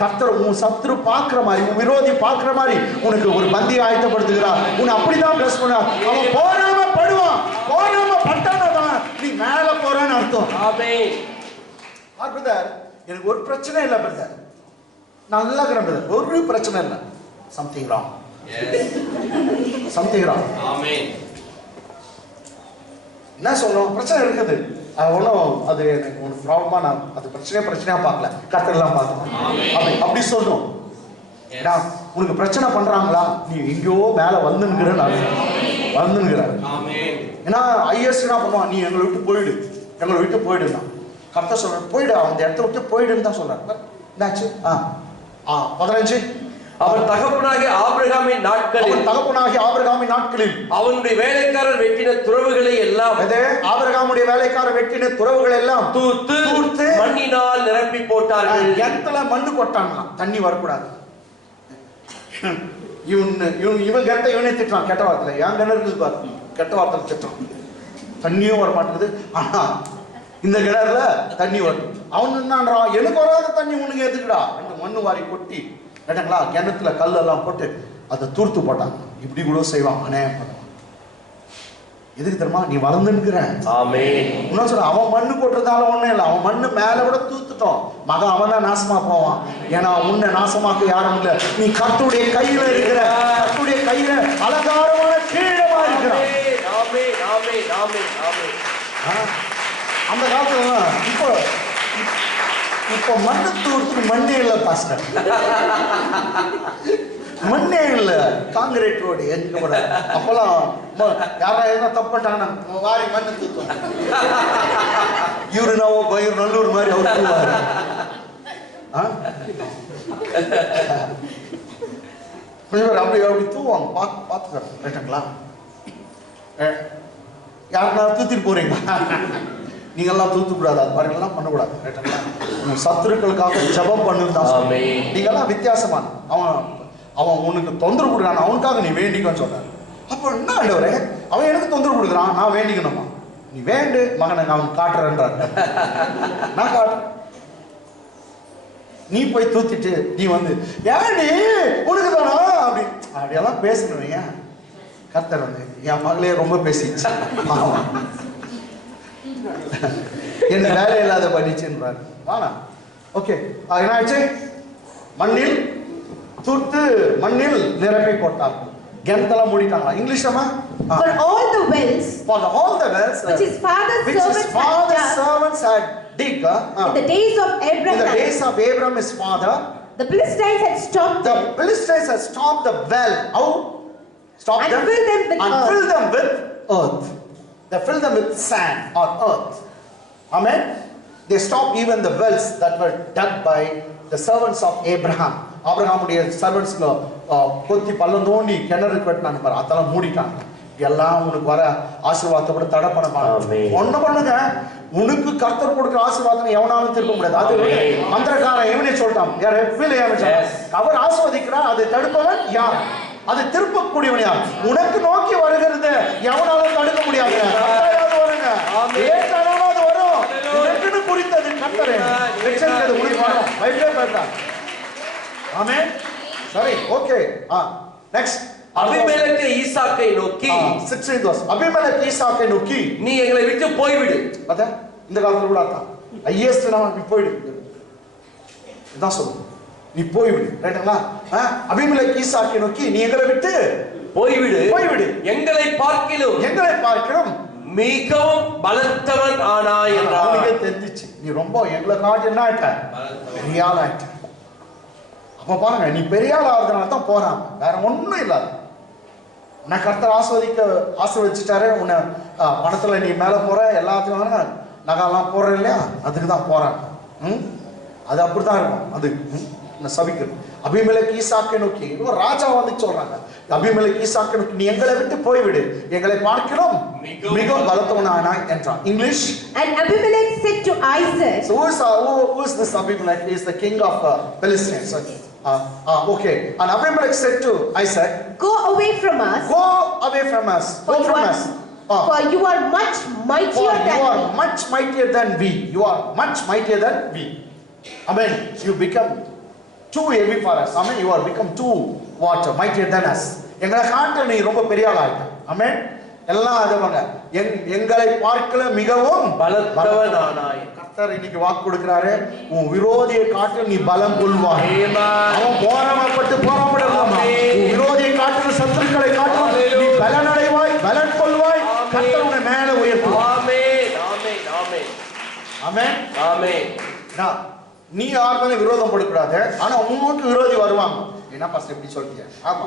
கர்த்தர் உன் சத்துரு பாக்குற மாதிரி, உன் விரோதி பாக்குற மாதிரி உனக்கு ஒரு பந்தியை ஆயுதப்படுத்துகிறார். உன்னை அப்படிதான் பிளஸ் பண்ண. அவன் போராம படுவான், போராம பட்டானதான் நீ மேல போறன்னு அர்த்தம். பிரதர், எனக்கு ஒரு பிரச்சனை இல்லை பிரதர், நல்லா இருக்கிறேன் பிரதர், ஒரு பிரச்சனை இல்லை. Something wrong. Yes. Something wrong. Amen. என்ன சொல்லணும்? பிரச்சனை இருக்குது. ஒன்றும் அது எனக்கு ஒரு ப்ராப்ளமா நான் அது பிரச்சனையா பார்க்கல, கர்த்தர்லாம் பார்க்கணும். அப்படி சொல்லணும். ஏன்னா உனக்கு பிரச்சனை பண்றாங்களா, நீ எங்கேயோ மேல வந்துங்கிற ஏன்னா ஐஎஸ் என்ன பண்ணுவான், நீ எங்களை விட்டு போயிடுதான் கர்த்தர் சொல்ற. போயிடு, அந்த இடத்த விட்டு போயிடுன்னு தான் சொல்றாரு. என்னாச்சு? 15 அவன் தகப்பனாகிய ஆபிரகாமின் நாட்களில் அவனுடைய வேலைக்காரர் வெட்டின துறவுகளை எல்லாம், ஆபிரகாமுடைய வேலைக்காரர் வெட்டின துறவுகளை எல்லாம் தூர்த்து மண்ணினால் நிரப்பி போட்டார்கள். கிணத்துல மண்ணு கொட்டாங்க, தண்ணி வரக்கூடாது. இவன் கிணத்தை இவனே திட்டான் கெட்ட வார்த்தையில. என் கிணறு இருக்குது பாரு, கெட்ட வார்த்தையில திட்டான். தண்ணியும் வர மாட்டேங்குது. ஆனா இந்த கிணறுல தண்ணி வரும். அவன் என்னன்றான், எனக்கு வராத தண்ணி உனக்கு எதுக்குடா? மண்ணு வாரி கொட்டி கேட்டாங்களா, கிணத்துல கல்லெல்லாம் போட்டு அதை தூர்த்து போட்டாங்க. இப்படி கூட செய்வான், அநியாயம் பண்ணுவான். எதுக்கு தெரியுமா? நீ வளர்ந்துங்கிற. இன்னும் சொல்ற, அவன் மண்ணு போட்டுறதால ஒண்ணும் இல்லை, அவன் மண்ணு மேல கூட தூத்துட்டோம். மகன் அவன் தான் நாசமா போவான். ஏன்னா உன்னை நாசமாக்க யாரும் இல்லை. நீ கர்த்தருடைய கையில இருக்கிற, கர்த்தருடைய கையில அலங்காரமான கீழமா இருக்கிற. அந்த காலத்துல இப்போ மண்ணு தூரத்துக்கு மண்ணே இல்லை பாஸ்டர், மண்ணே இல்லை, காங்கிரீட் ரோடு எங்க கூட. அப்பெல்லாம் யாரா எதுனா தப்புட்டாங்கன்னா வாரி மண்ணு தூத்தும். இவரு நல்லூர் மாதிரி அவர் தூவாரு. கொஞ்சம் பேர் அப்படி தூவாங்க, பார்த்துக்கிறேன். யாருன்னா தூத்திட்டு போறீங்களா? நீங்கெல்லாம் தூத்துக்கூடாது, அது மாதிரி எல்லாம் பண்ணக்கூடாது. சத்துருக்களுக்காக ஜபம் பண்ணுதான். நீங்கெல்லாம் வித்தியாசமான. அவன் உனக்கு தொந்தரவு கொடுக்குறான், அவனுக்காக நீ வேண்டிக்கன்னு சொல்றாரு. அப்போ என்ன ஆண்டவரே, அவன் எனக்கு தொந்தரவு கொடுக்குறான், நான் வேண்டிக்கணுமா? நீ வேண்டு மகனை, நான் அவன் காட்டுறேன்றாரு. நான் காட்டுறேன். நீ போய் தூத்திட்டு நீ வந்து ஏடி உனக்கு தானா அப்படியெல்லாம் பேசணுவீங்க. கர்த்தர் வந்து என் மகளே ரொம்ப பேசிச்சு, என்ன வேலை இல்லாத பண்ணிச்சுன்றாரு. ஆனா ஓகே, என்ன ஆச்சு? மண்ணில் தூர்த்து மண்ணில் நிரப்பி போட்டாங்க. கிணத்தெல்லாம் மூடிட்டாங்களா? இங்கிலீஷ்மா? For all the wells, which his father's servants had dig in the days of in the days Abraham, of Abraham his father, the Philistines had stopped the them Philistines had stopped the well. How? Stopped and them filled them with and earth. filled them with earth. They filled them with sand or earth. Amen. They stopped even the wells that were dug by the servants of Abraham. ஆபிரகாமுடைய servants கொத்தி பள்ளம் தோண்டி கிணறு கட்டினாங்க பாரு, அதெல்லாம் மூடிட்டாங்க. எல்லாம் உனக்கு வர ஆசீர்வாதத்தை கூட தடை பண்ண ஒண்ணு பண்ணுங்க. உனக்கு கர்த்தர் கொடுக்கிற ஆசீர்வாதம் எவனாலும் திருப்ப முடியாது. அது மந்திரக்காரன் எவனே சொல்லிட்டான், யாரு? அவர் ஆசீர்வதிக்கிறார், அதை தடுப்பவன் யார்? அதை திருப்பக்கூடியவன் யார்? உனக்கு நோக்கி வருகிறது எவனாலும் தடுக்க முடியாது. வருங்க, அது வரும். உனக்குன்னு குறித்தது கர்த்தரே வெச்சது உனக்கு வரும். பைபிளே பேசுறான். ஆமென். சரி, ஓகே. நெக்ஸ்ட் அபிமெலேக்கு ஈசாக்கை நோக்கி, 16th verse. அபிமெலேக்கு ஈசாக்கை நோக்கி, நீ எங்களை விட்டு போய்விடு. பாத்தா இந்த காலத்துல கூட அதான் ஐஎஸ்ட் நாம போய்விடு. இதான் சொல்லு, நீ போய்விடு. ரைட்டுங்களா? அபிமெலேக்கு ஈசாக்கை நோக்கி, நீ எங்களை விட்டு போய்விடு, போய்விடு. எங்களை பார்க்கிலும் மிகவும் பலத்தவன் ஆனாய் என்றார். அவனுக்கே தெரிஞ்சிச்சு, நீ ரொம்ப எங்களை காட்டி என்ன ஆயிட்ட, பெரிய ஆள் ஆயிட்ட. அப்ப பாருங்க, நீ பெரிய ஆள் ஆகுறதுனால தான் போறான், வேற ஒண்ணும் இல்லாத. உன்னை கர்த்தர் ஆசீர்வதிச்சிட்டாரு. உன்னை பணத்துல நீ மேல போற, எல்லாத்தையும் நகைலாம் போடுற இல்லையா, அதுக்கு தான் போறாங்க. அது அப்படித்தான் இருக்கும். அது சபிக்கிறது. அபிமெலேக்கு ஈசாக்கை நோக்கி, ராஜா வந்து சொல்றாங்க, அபிமெலேக்கு ஈசாக்கை நோக்கி, நீ எங்களை விட்டு போய்விடு, எங்களை பார்க்கிறோம் மிகவும் பலத்தவனானாய் என்றான். English. And Abimelech said to Isaac. So who is this Abimelech? He is the king of Philistines. Okay. And Abimelech said to Isaac, go away from us. Go away from us. Go from us. For you are much mightier than we. You are much mightier than we. You are much mightier than we. Amen. You become too heavy for us. Amen. You are become too mightier than us. எங்களை காட்ட நீ ரொம்ப பெரிய ஆள் ஆயிட்ட. Amen. எல்லாம் அதுவாங்க, எங்களை பார்க்கல மிகவும் பலத்தவனானாய். கர்த்தர் இன்னைக்கு வாக்கு கொடுக்கிறாரு, உன் விரோதியை காட்டு நீ பலம் கொள்வாய். அவன் போராடப்பட்டு போராடலாம். உன் விரோதியை காட்டு, சத்துருக்களை காட்டு நீ பலனடைவாய், பலன் கொள்வாய். கர்த்தர் உன்னை மேல உயர்த்துவார். ஆமென், ஆமென், ஆமென், ஆமென், ஆமென். நீ யாருமே விரோதம் படக்கூடாது, ஆனா உனக்கு விரோதி வருவாங்க. என்ன பாஸ்டர் இப்படி சொல்லிட்டியா? ஆமா,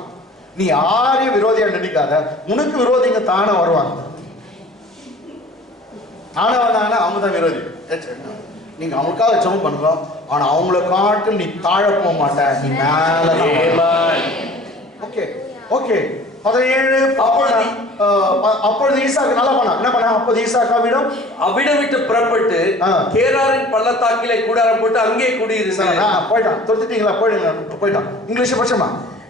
நீ யாரையும் விரோதியா நினைக்காத, உனக்கு விரோதிங்க தானே வருவாங்க. தானே வந்தாங்கன்னா அவங்க தான் விரோதி. நீங்க அவங்களுக்காக ஜெபம் பண்றோம், ஆனா அவங்கள காட்டு நீ தாழ போக மாட்ட, நீ மேல. Okay, okay. 17 அப்பொழுது ஈசாக்கு நல்லா பண்ணா, என்ன பண்ணா? அப்பொழுது ஈசாக்கு அவ்விடம் விட்டு புறப்பட்டு கேராரின் பள்ளத்தாக்கிலே கூடாரம் போட்டு அங்கே குடியிருந்தான். போயிட்டான். தொடுத்துட்டீங்களா? போயிட்டான். English பட்சமா.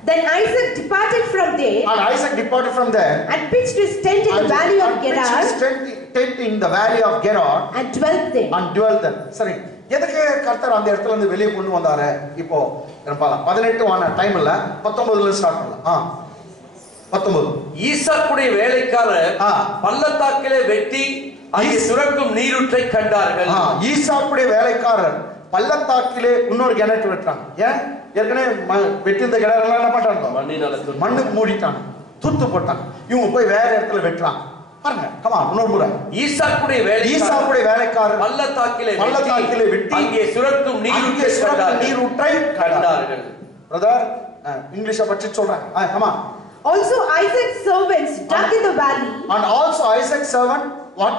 Then Isaac departed from there. And Isaac departed from there. And pitched his tent in the valley of Gerar. Pitched his tent in the valley of Gerar. And dwelt there. சரி, எதுக்கு கர்த்தர் அந்த இடத்துல இருந்து வெளியே கொண்டு வந்தாரு? இப்போ பாருங்க, 18 ஆன டைம் இல்ல, 19ல ஸ்டார்ட் பண்ணலாம். 19. ஈசாக்குடைய வேலைக்காரர் பள்ளத்தாக்கிலே வெட்டி அங்கே சுரக்கும் நீரூற்றை கண்டார்கள். ஈசாக்குடைய வேலைக்காரர் பள்ளத்தாக்கிலே இன்னொரு கிணற்று வெட்டுறாங்க. ஏன்? ஏற்கனவே வெட்டி இந்த கிணறுலாம் என்ன பண்றாங்க? மண்ணுக்கு மூடிட்டாங்க, தூத்து போட்டாங்க. இவங்க போய் வேற இடத்துல வெட்டுறாங்க. பாருங்க, கமா இன்னொரு முறை. ஈசாக்குடைய வேலைக்காரர் பள்ளத்தாக்கிலே வெட்டி அங்கே சுரக்கும் நீரூற்றை கண்டார்கள். பிரதர், இங்கிலீஷை பற்றி சொல்றாங்க. Comma. Also Isaac's servants dug in the valley. And also Isaac's servant what?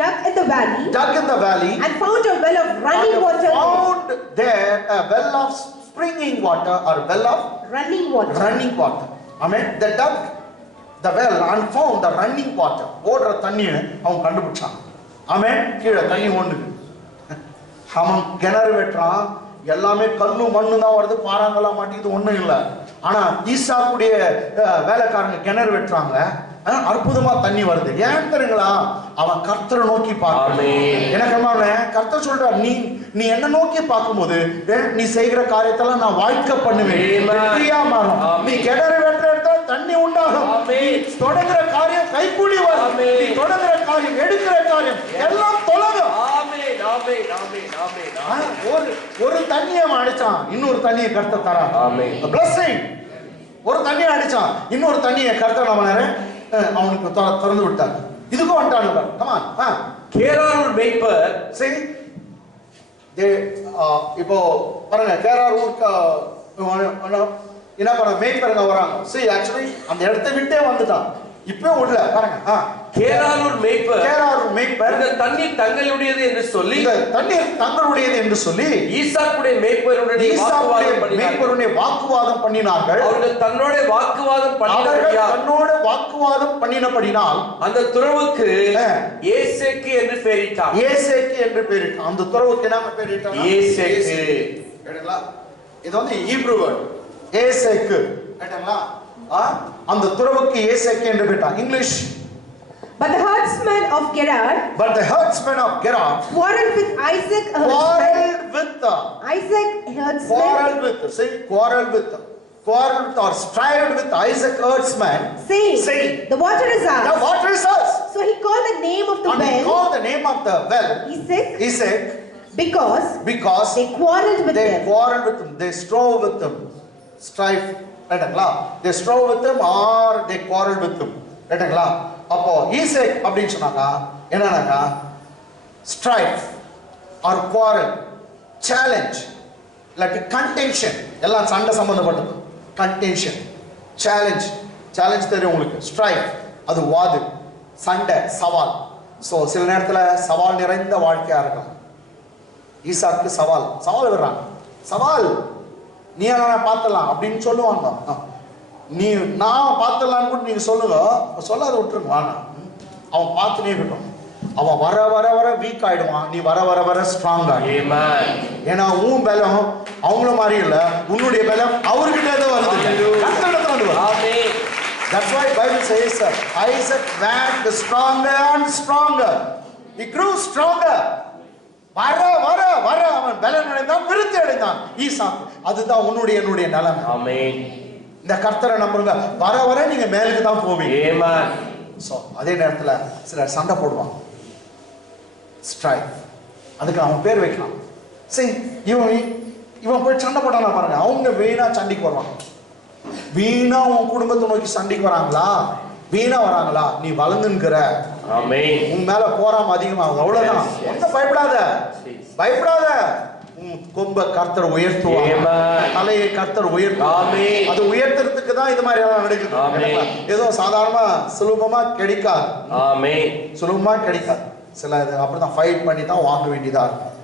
Dug in the valley. And found a well of running water. Found there a well of springing water or well of running water. Amen. They dug the well and found the running water. ஓடுற தண்ணியை அவங்க கண்டுபிடிச்சாங்க. Amen. கீழே தண்ணி ஓடுது. அவன் கிணறு வெட்டுறான், எல்லாமே கல்லு மண்ணு தான் வருது, பாறாங்கலாம் மாட்டிக்குது, ஒண்ணும் இல்லை. ஆனா ஈசாக்குடைய வேலைக்காரங்க கிணறு வெட்டுறாங்க, அற்புதமா தண்ணி வருது. ஏன் தெரியுங்களா? அவன் கர்த்தரை நோக்கி பார்க்கணும். எனக்கு கர்த்தர் சொல்றார், நீ என்ன நோக்கி பார்க்கும்போது நீ செய்கிற காரியத்தெல்லாம் நான் வாழ்க்கை பண்ணுவேன், வெற்றியா மாறும். நீ கிணறு வெட்டுற இடத்துல தண்ணி உண்டாகும். ஆமென். நீ தொடங்குற காரியம் கைகூடி வரும். ஆமென். நீ தொடங்குற காரியம், எடுக்கிற காரியம் எல்லாம் தொலையும். ஆமென் ஆமென் ஆமென் ஆமென். ஒரு தண்ணியை அடிச்சான், இன்னொரு தண்ணியை கர்த்தர் தரான். ஆமென். blessing. ஒரு தண்ணியை அடிச்சான், இன்னொரு தண்ணியை கர்த்தர் அவனுக்கு திறந்து விட்டார். இதுக்கும் வந்துட்டான். come on. கேராரூர் மேய்ப்பர் சரி, இப்போ பாருங்க, கேரார் ஊருக்கு என்ன பண்ண மேய்ப்பருங்க வராங்க. சரி, ஆக்சுவலி அந்த இடத்தை விட்டே வந்துட்டான். இப்போ விடல பாருங்க. கேராரூர் மேய்ப்பர் இந்த தண்ணீர் தங்களுடையது என்று சொல்லி, இந்த தண்ணீர் தங்களுடையது என்று சொல்லி ஈசாக்குடைய மேய்ப்பருடைய வாக்குவாதம் பண்ணினார்கள். அவர்கள் தன்னோட வாக்குவாதம் பண்ணினபடினால் அந்த துறவுக்கு ஏசேக்கு என்று பெயரிட்டார். அந்த துறவுக்கு என்ன பெயரிட்டார்? ஏசேக்கு. இது வந்து ஹீப்ரு வேர்ட் ஏசேக்கு. கேட்டீங்களா? அந்த துறவுக்கு ஏசேக்கு என்று பெயரிட்டார். English. But the herdsmen of Gerar quarreled with Isaac or strived with Isaac herdsman, saying, the water is ours. So he called the name of the well Isaac, because they quarreled with him. They strove with him. Strife. They strove with him or they quarreled with him. அப்போ ஈசேக் அப்படின்னு சொன்னாங்க என்னன்னாக்கா strife R quarrel, challenge, இல்லாட்டி contention, எல்லாம் சண்டை சம்பந்தப்பட்டது. Contention, challenge தெரியும் உங்களுக்கு. ஸ்ட்ரைஃப் அது வாது, சண்டை, சவால். ஸோ சில நேரத்தில் சவால் நிறைந்த வாழ்க்கையா இருக்கும். ஈசாக்கு சவால் விடுறாங்க. சவால், நீ நான் பார்த்துடலாம் அப்படின்னு சொல்லுவாங்க. நான் பார்த்துடலான்னு கூட நீங்க சொல்லுங்க, சொல்லாத விட்டுருங்க. வாங்க, அவன் பார்த்துனே இருக்கட்டும். அவன் வர வர வர வீக் ஆயிடுவான், நீ வர வர வர ஸ்ட்ராங் ஆயிடும். ஏன்னா உன் பலம் அவங்கள மாதிரி இல்ல, உன்னுடைய பலம் அவர்கிட்ட வருது. That's why Bible says Isaac waxed stronger and stronger. He grew stronger. வர வர வர அவன் பலன் அடைந்தான், விருத்தி அடைந்தான். ஈசாக்கு. அதுதான் உன்னுடைய என்னுடைய நலன். ஆமென். இந்த கர்த்தரை நம்புங்க, வர வர நீங்க மேலுக்கு தான் போவீங்க. ஆமென். சோ அதே நேரத்துல சிலர் சண்டை போடுவான். ஸ்ட்ரைக். அதுக்கு அவன் பேர் வைக்கலாம். சரி, இவன் போய் சண்டை போட்டானா பாருங்க, அவங்க வீணா சண்டைக்கு வருவாங்க. வீணா உன் குடும்பத்தை நோக்கி சண்டைக்கு வராங்களா? வீணா வராங்களா? நீ வளர்ந்துங்கிற. ஆமென். உன் மேல போராம அதிகமாகும். அவ்வளவுதான். ஒன்றும் பயப்படாத. கொம்ப கர்த்தர் உயர்த்துவார். தலையை கர்த்தர் உயர்த்துவார். அது உயர்த்துறதுக்கு தான் இது மாதிரி எல்லாம் நடக்குது. ஏதோ சாதாரணமா சுலபமா கிடைக்காது. சில அப்படிதான் ஃபைட் பண்ணி தான் வாங்க வேண்டியதா இருக்கும்.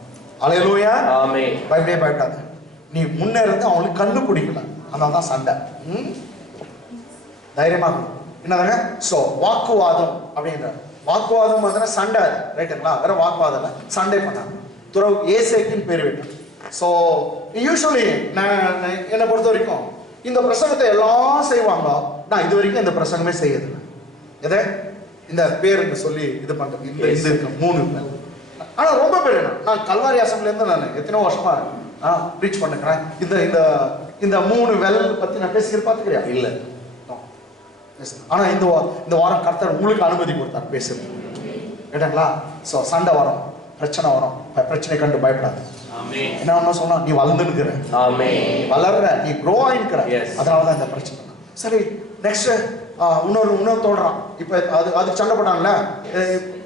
அல்லேலூயா. பயப்படாத. நீ முன்னேறது அவங்களுக்கு கண்ணு பிடிக்கல, அதனாலதான் சண்டை. தைரியமா என்னதாங்க? சோ வாக்குவாதம் அப்படின்ற வாக்குவாதம் வந்து சண்டை, ரைட்டுங்களா? வேற வாக்குவாதம் இல்ல, சண்டை பண்ணாங்க. துறவு ஏசேக்கின் பேர் விட்டான். ஸோ யூஸ்வலி நான் என்னை பொறுத்த வரைக்கும் இந்த பிரசங்கத்தை எல்லாம் செய்வாங்க. நான் இது வரைக்கும் இந்த பிரசங்கமே செய்யறதில்லை. எதை இந்த பேருக்கு சொல்லி இது பண்றது, இந்த இருக்கு 3 பேர். ஆனால் ரொம்ப பேர் நான் கல்வாரி அசம்பிளிலேருந்து நான் எத்தனை வருஷமா ப்ரீச் பண்ணுறேன். இந்த 3 வெல் பற்றி நான் பேசிக்கிற பார்த்துக்கிறியா? இல்லை. ஆனால் இந்த வாரம் கர்த்தர் உங்களுக்கு அனுமதி கொடுத்தார் பேசுறது, கேட்டாங்களா? ஸோ சண்டை வரும், பிரச்சனை வரும். பிரச்சனை கண்டு பயப்படாது. என்ன ஒண்ணு சொன்னா, நீ வளர்ந்துருக்கிற, வளர்ற, நீ க்ரோ ஆயிருக்கிற. அதனாலதான் இந்த பிரச்சனை. சரி, நெக்ஸ்ட் இன்னொரு தோடுறான். இப்ப அதுக்கு சண்டை போட்டாங்கல்ல,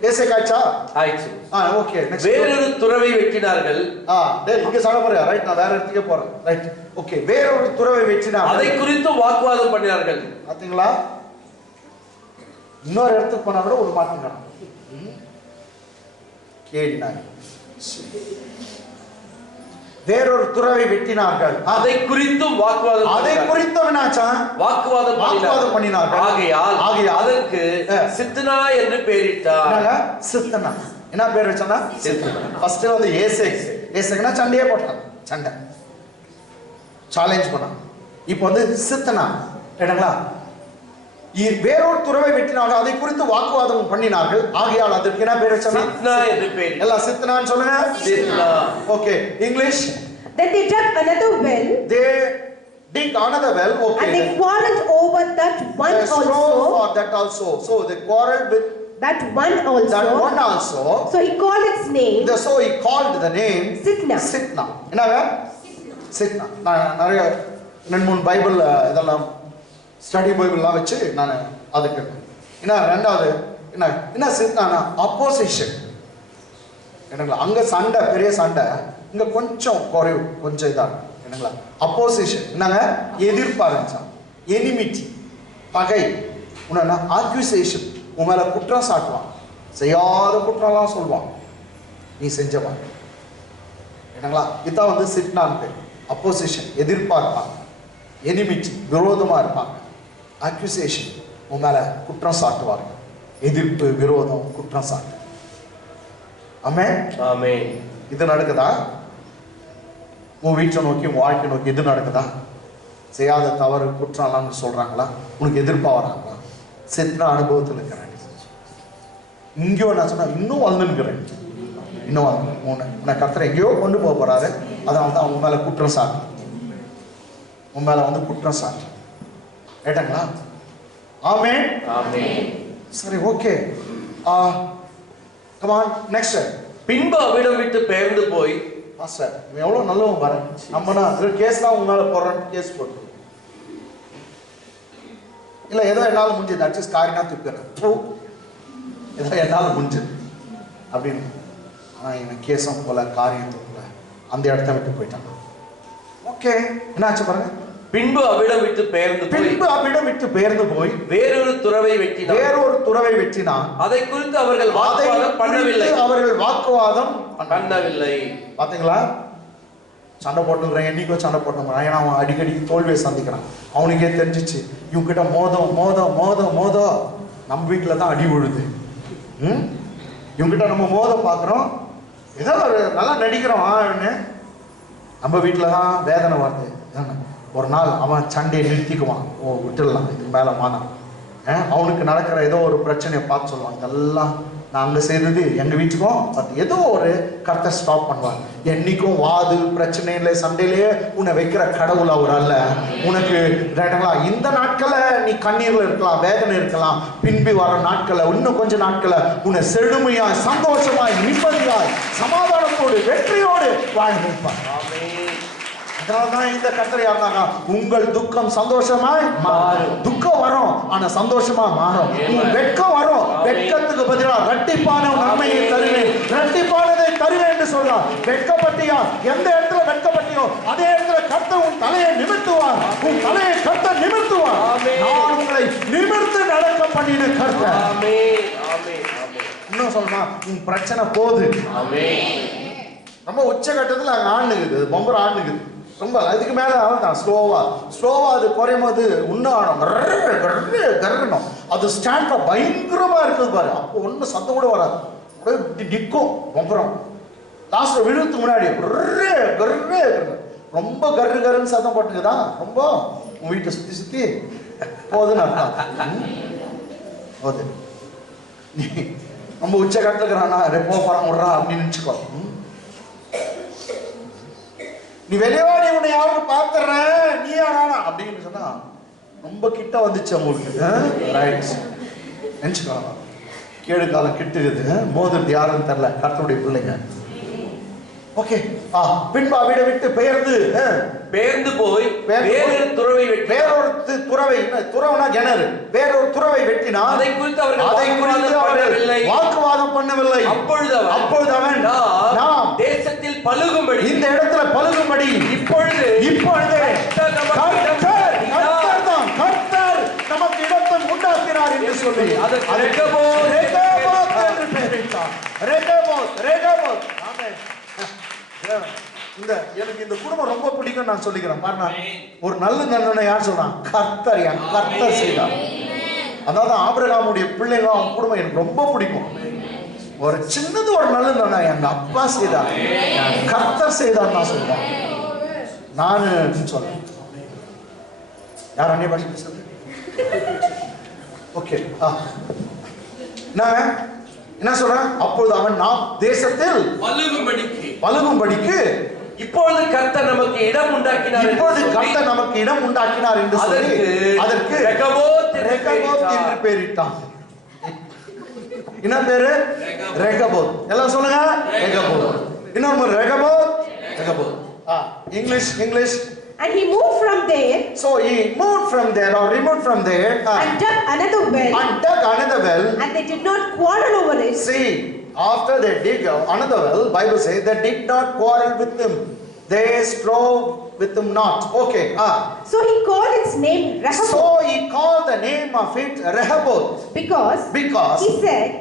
ஏசே காய்ச்சா ஆயிடுச்சு. ஓகே, நெக்ஸ்ட் வேறொரு துறவை வெட்டினார்கள். இங்க சண்டை போறியா? ரைட், நான் வேற இடத்துக்கே போறேன். Right, okay. வேறொரு துறவை வெட்டினார்கள், அதை குறித்து வாக்குவாதம் பண்ணினார்கள். பாத்தீங்களா? இன்னொரு இடத்துக்கு போனா கூட ஒரு மாட்டேங்க கேட்டாங்க. வேறொரு துறவை வெட்டினார்கள், அதை குறித்தும் வாக்குவாதம், அதை குறித்தும் வாக்குவாதம் பண்ணினார்கள். ஆகையால் அதற்கு சித்னா என்று பெயரிட்டார். சித்னா என்ன பேர் வச்சானா? சித்னா. ஃபர்ஸ்ட் வந்து ஏசேக்னா சண்டையே போட்டான், சண்டை சேலஞ்ச் பண்ணான். இப்போ வந்து சித்னா, கேட்டங்களா? வேறொரு துறவை வெட்டினார்கள், அதை குறித்து வாக்குவாதம் பண்ணினார்கள். ஆகையால் அதற்கு என்ன பேர் வச்சாங்க? சித்னா என்று பேர். எல்லாம் சித்னான்னு சொல்லுங்க. சித்னா. Okay, English. Then they dug another well. dig another well. Okay. And they quarreled over that one the straw also. for that also. So they quarreled with That one also. that one also. So he called its name. So he called the name Sitna. Sitna. என்னங்க? Sitna. நான் நிறைய 2-3 Bible இதெல்லாம் study பைபிள்லாம் வச்சு நான் அதுக்கு என்ன ரெண்டாவது என்ன சித்னானா அப்போசிஷன். என்னங்களா அங்க சண்டை பெரிய சண்டை, இங்க கொஞ்சம் குறைவு, கொஞ்சம் இதான் என்னங்களா அப்போசிஷன். என்னங்க எதிர்பார்ச்சா, எனிமிட்டி, பகை, உன்னா அக்யூசேஷன், உன் மேல குற்றம் சாட்டுவான், செய்யாத குற்றம்லாம் சொல்லுவான், நீ செஞ்சவன். என்னங்களா இதான் வந்து சிட்னான் பேர். அப்போசிஷன் எதிர்பார்ப்பாங்க, எனிமிட்டி விரோதமா இருப்பாங்க, அக்யூசேஷன் உன் மேல குற்றம் சாட்டுவாங்க, எதிர்ப்பு, விரோதம், குற்றம் சாட்டு. ஆமென் ஆமென். இது நடக்குதா? உன் வீட்டை நோக்கி, உன் வாழ்க்கை நோக்கி எது நடக்குதா? செய்யாத தவறு குற்றம்லாம் சொல்றாங்களா? உனக்கு எதிர்ப்பா வராங்களா? சித்னா அனுபவத்தில் இருக்கிறேன். இங்கேயோ நான் சொன்னா இன்னும் வளர்ந்துருக்கிறேன், இன்னும் வளர்ந்து உன்னை கர்த்தர் எங்கேயோ கொண்டு போக போறாரு. அதனால தான் உன் மேல குற்றம் சாட்டு, உன் மேல வந்து குற்றம் சாட்டு. கேட்டாங்களா? ஆமென் ஆமென். சரி, ஓகே. Come on next. பின்பு அவ்விடம் விட்டு பெயர்ந்து போய், மாஸ்டர் இவன் எவ்வளவு நல்லவன் பாரு. நம்மனா கேஸ் தான் உங்க மேல போடுறேன், கேஸ் போட்டு இல்ல ஏதோ என்னால முடிஞ்சது அட்ஜஸ்ட் காரினா தூக்கிறேன், ஏதோ என்னால முடிஞ்சது அப்படின்னு. ஆனா இவன் கேஸும் போல காரியம் போல அந்த இடத்த விட்டு போயிட்டான். ஓகே, என்னாச்சு பாருங்க. பின்பு அவ்விடம் விட்டு பெயர்ந்து போய், பின்பு அவ்விடம் விட்டு பெயர்ந்து போய் வேறொரு துறவை வெட்டினான். வேறொரு துறவை வெட்டினான். அதை குறித்து அவர்கள் வாக்குவாதம் பண்ணவில்லை. அவர்கள் வாக்குவாதம் பண்ணவில்லை. பாத்தீங்களா? சண்டை போட்டுக்கிறேன், என்னைக்கோ சண்டை போட்டுக்கிறான். ஏன்னா அவன் அடிக்கடி தோல்வியை சந்திக்கிறான். அவனுக்கே தெரிஞ்சிச்சு இவங்க கிட்ட மோதம் மோதம் மோதம் மோதம் நம்ம வீட்டில் தான் அடி விழுது. இவங்கிட்ட நம்ம மோதம் பார்க்குறோம், ஏதோ ஒரு நல்லா நடிக்கிறோம், நம்ம வீட்டில் தான் வேதனை வருது. ஒரு நாள் அவன் சண்டையை நிறுத்திக்குவான், ஓ விட்டுடலாம், இதுக்கு மேலே மானம். அவனுக்கு நடக்கிற ஏதோ ஒரு பிரச்சனையை பார்த்து சொல்லுவான், இதெல்லாம் நாங்கள் செய்தது எங்கள் வீட்டுக்கும், பட் ஏதோ ஒரு கர்த்தர் ஸ்டாப் பண்ணுவாங்க. என்னைக்கும் வாது பிரச்சனையில சண்டையிலேயே உன்னை வைக்கிற கடவுள் அவர் அல்ல. உனக்கு இந்த நாட்களை நீ கண்ணீர்ல இருக்கலாம், வேதனை இருக்கலாம், பின்பு வர நாட்களை, இன்னும் கொஞ்ச நாட்களை உன்னை செழுமையாய், சந்தோஷமாய், நிம்மதியாய், சமாதானத்தோடு, வெற்றியோடு வாழ வைப்பார். அதனால்தான் இந்த கர்த்தர் யாருனாங்க, உங்கள் துக்கம் சந்தோஷமாய் மாறும். துக்கம் வரும் ஆனா சந்தோஷமா மாறும். உன் வெட்கம் வரும், வெட்கத்துக்கு பதிலாக இரட்டிப்பான நன்மையை தருவேன், இரட்டிப்பானதை தருவேன் என்று சொல்றார். வெட்கப்பட்டியா, எந்த இடத்துல வெட்கப்பட்டியோ அதே இடத்துல கர்த்தர் உன் தலையை நிமிர்த்துவார். உன் தலையை கர்த்தர் நிமிர்த்துவார். நான் உங்களை நிமிர்த்து நடக்க பண்ணின கர்த்தர். இன்னும் சொல்லமா, உன் பிரச்சனை போகுது, ரொம்ப உச்சகட்டத்தில் அங்க ஆண்டுக்குது, பொம்பரை ஆண்டுக்குது, ரொம்ப அதுக்கு மேல தான் ஸ்லோவா அது குறையும் போது இன்னும் கரணும். அது ஸ்டாண்ட் பயங்கரமா இருக்குது பாரு. அப்போ ஒன்றும் சத்தம் கூட வராது, நிற்கும் பொம்பரம். லாஸ்ட்ல விழுத்து முன்னாடி ரொம்ப கருன்னு சத்தம் போட்டுக்குதா, ரொம்ப உன் வீட்டை சுத்தி சுத்தி போகுதுன்னு அர்த்தம். போகுது, நீ ரொம்ப உச்ச கட்டுக்கிறானா ரெப்போ போறான் விடுறா அப்படின்னு நினைச்சுக்கோ. நீ வெளியோடி உன்னை யாரும் பாத்துறேன், நீ யாரானா அப்படின்னு சொன்னா ரொம்ப கிட்ட வந்துச்சு உங்களுக்கு. ரைட், நினைச்சுக்கலாம். கேடு காலம் கிட்டுக்குது, மோதிரது யாருன்னு தெரியல, கர்த்தருடைய பிள்ளைங்க. ஓகே, பின்பு அவிட விட்டு பெயர்ந்து போய் வேறொரு துறவை வெட்டி, வேறொரு துறவை, துறவுனா கிணறு, வேறொரு துறவை வெட்டினா அதை குறித்து அவர்கள் வாக்குவாதம் பண்ணவில்லை. அப்பொழுது அவன் நாம் தேசத்தில் பலுகும்படி, இந்த இடத்துல பலுகும்படி இப்பொழுது கர்த்தர் நமக்கு இடத்தை உண்டாக்கினார் என்று சொல்லி அதற்கு ரெகோபோத் என்று பெயரிட்டார். ரெகோபோத். ஆமென். எனக்கு இந்த குடும்பம் ரொம்ப பிடிக்கும் நான் சொல்லிக்கிறேன் பாருங்க. ஒரு நல்ல நன்மை யார் சொல்றான்? கர்த்தர் செய்தார். அதாவது ஆபிரகாமுடைய பிள்ளைங்க, அவன் குடும்பம் எனக்கு ரொம்ப பிடிக்கும். ஒரு சின்னது ஒரு நல்ல நன்மை எங்க அப்பா செய்தார், கர்த்தர் செய்தார் நான் சொல்றேன். நான் சொல்றேன். யார் அந்நிய பாஷை பேசுறது? ஓகே, என்ன சொல்றேன்? அப்பொழுது அவன் நாம் தேசத்தில் பலுகும்படிக்கு இப்பொழுது கர்த்தர் நமக்கு இடம் உண்டாக்கினார். இப்பொழுது கர்த்தர் நமக்கு இடம் உண்டாக்கினார் என்று சொல்லி அதற்கு ரெகபோத் என்று பெயரிட்டான். என்ன பேரு? ரெகபோத். எல்லாம் சொல்லுங்க, ரெகபோத். இன்னொரு Rehoboth. English. And he moved from there. So he moved from there or removed from there and dug another well. And they did not quarrel over it. See, after they dig another well, Bible says they did not quarrel with him. They strove with him not. Okay. So he called its name Rehoboth. So he called the name of it Rehoboth. Because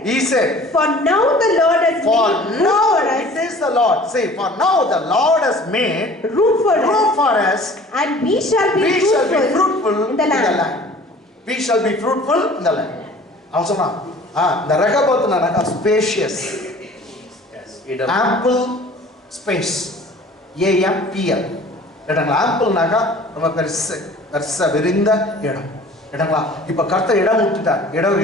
he said, for now the Lord has made room for us. It is the Lord. See, for now the Lord has made room for us. And we shall be fruitful in the land. We shall be fruitful in the land. அவன் சொன்னான், the Rehoboth நானக்கா spacious. Ample space. AMPL. இடங்களா ஆம்பிள்னாக்கா ரொம்ப பெருசா விரிந்த இடம். இடங்களா இப்ப கர்த்தர் இடம் விட்டுட்டார். இடம்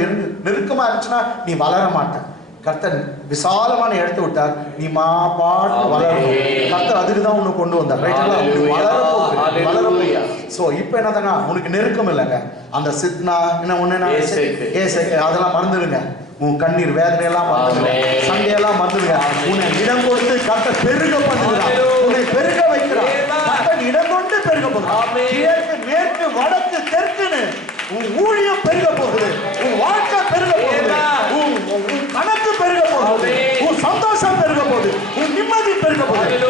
நெருக்கமா இருந்துச்சுன்னா நீ வளர மாட்ட. கர்த்தர் விசாலமான இடத்தை விட்டார், நீ பாட்டு வளரணும். கர்த்தர் அதுக்கு தான் உன்னை கொண்டு வந்தார். ரைட்டுங்களா? வளர. சோ இப்போ என்னதுன்னா உனக்கு நெருக்கம் இல்லைங்க. அந்த சித்னா என்ன ஒண்ணு அதெல்லாம் மறந்துடுங்க. உன் கண்ணீர் வேதனை எல்லாம் மறந்துடுங்க. சண்டையெல்லாம் மறந்துடுங்க. உன்னை இடம் கொடுத்து கர்த்தர் பெருக பண்ணுகிறார். உன்னை பெருக வைக்கிறார். கர்த்தர் இடம் கொண்டு பெருக போகிறார். கிழக்கு மேற்கு வடக்கு தெற்குன்னு உன் ஊழியம் பெருக போகுது. உன் வாழ்க்கை பெருக போகுது. உன் கணக்கு பெருக போகுது. உன் சந்தோஷம் பெருக போகுது. உன் நிம்மதி பெருக போகுது.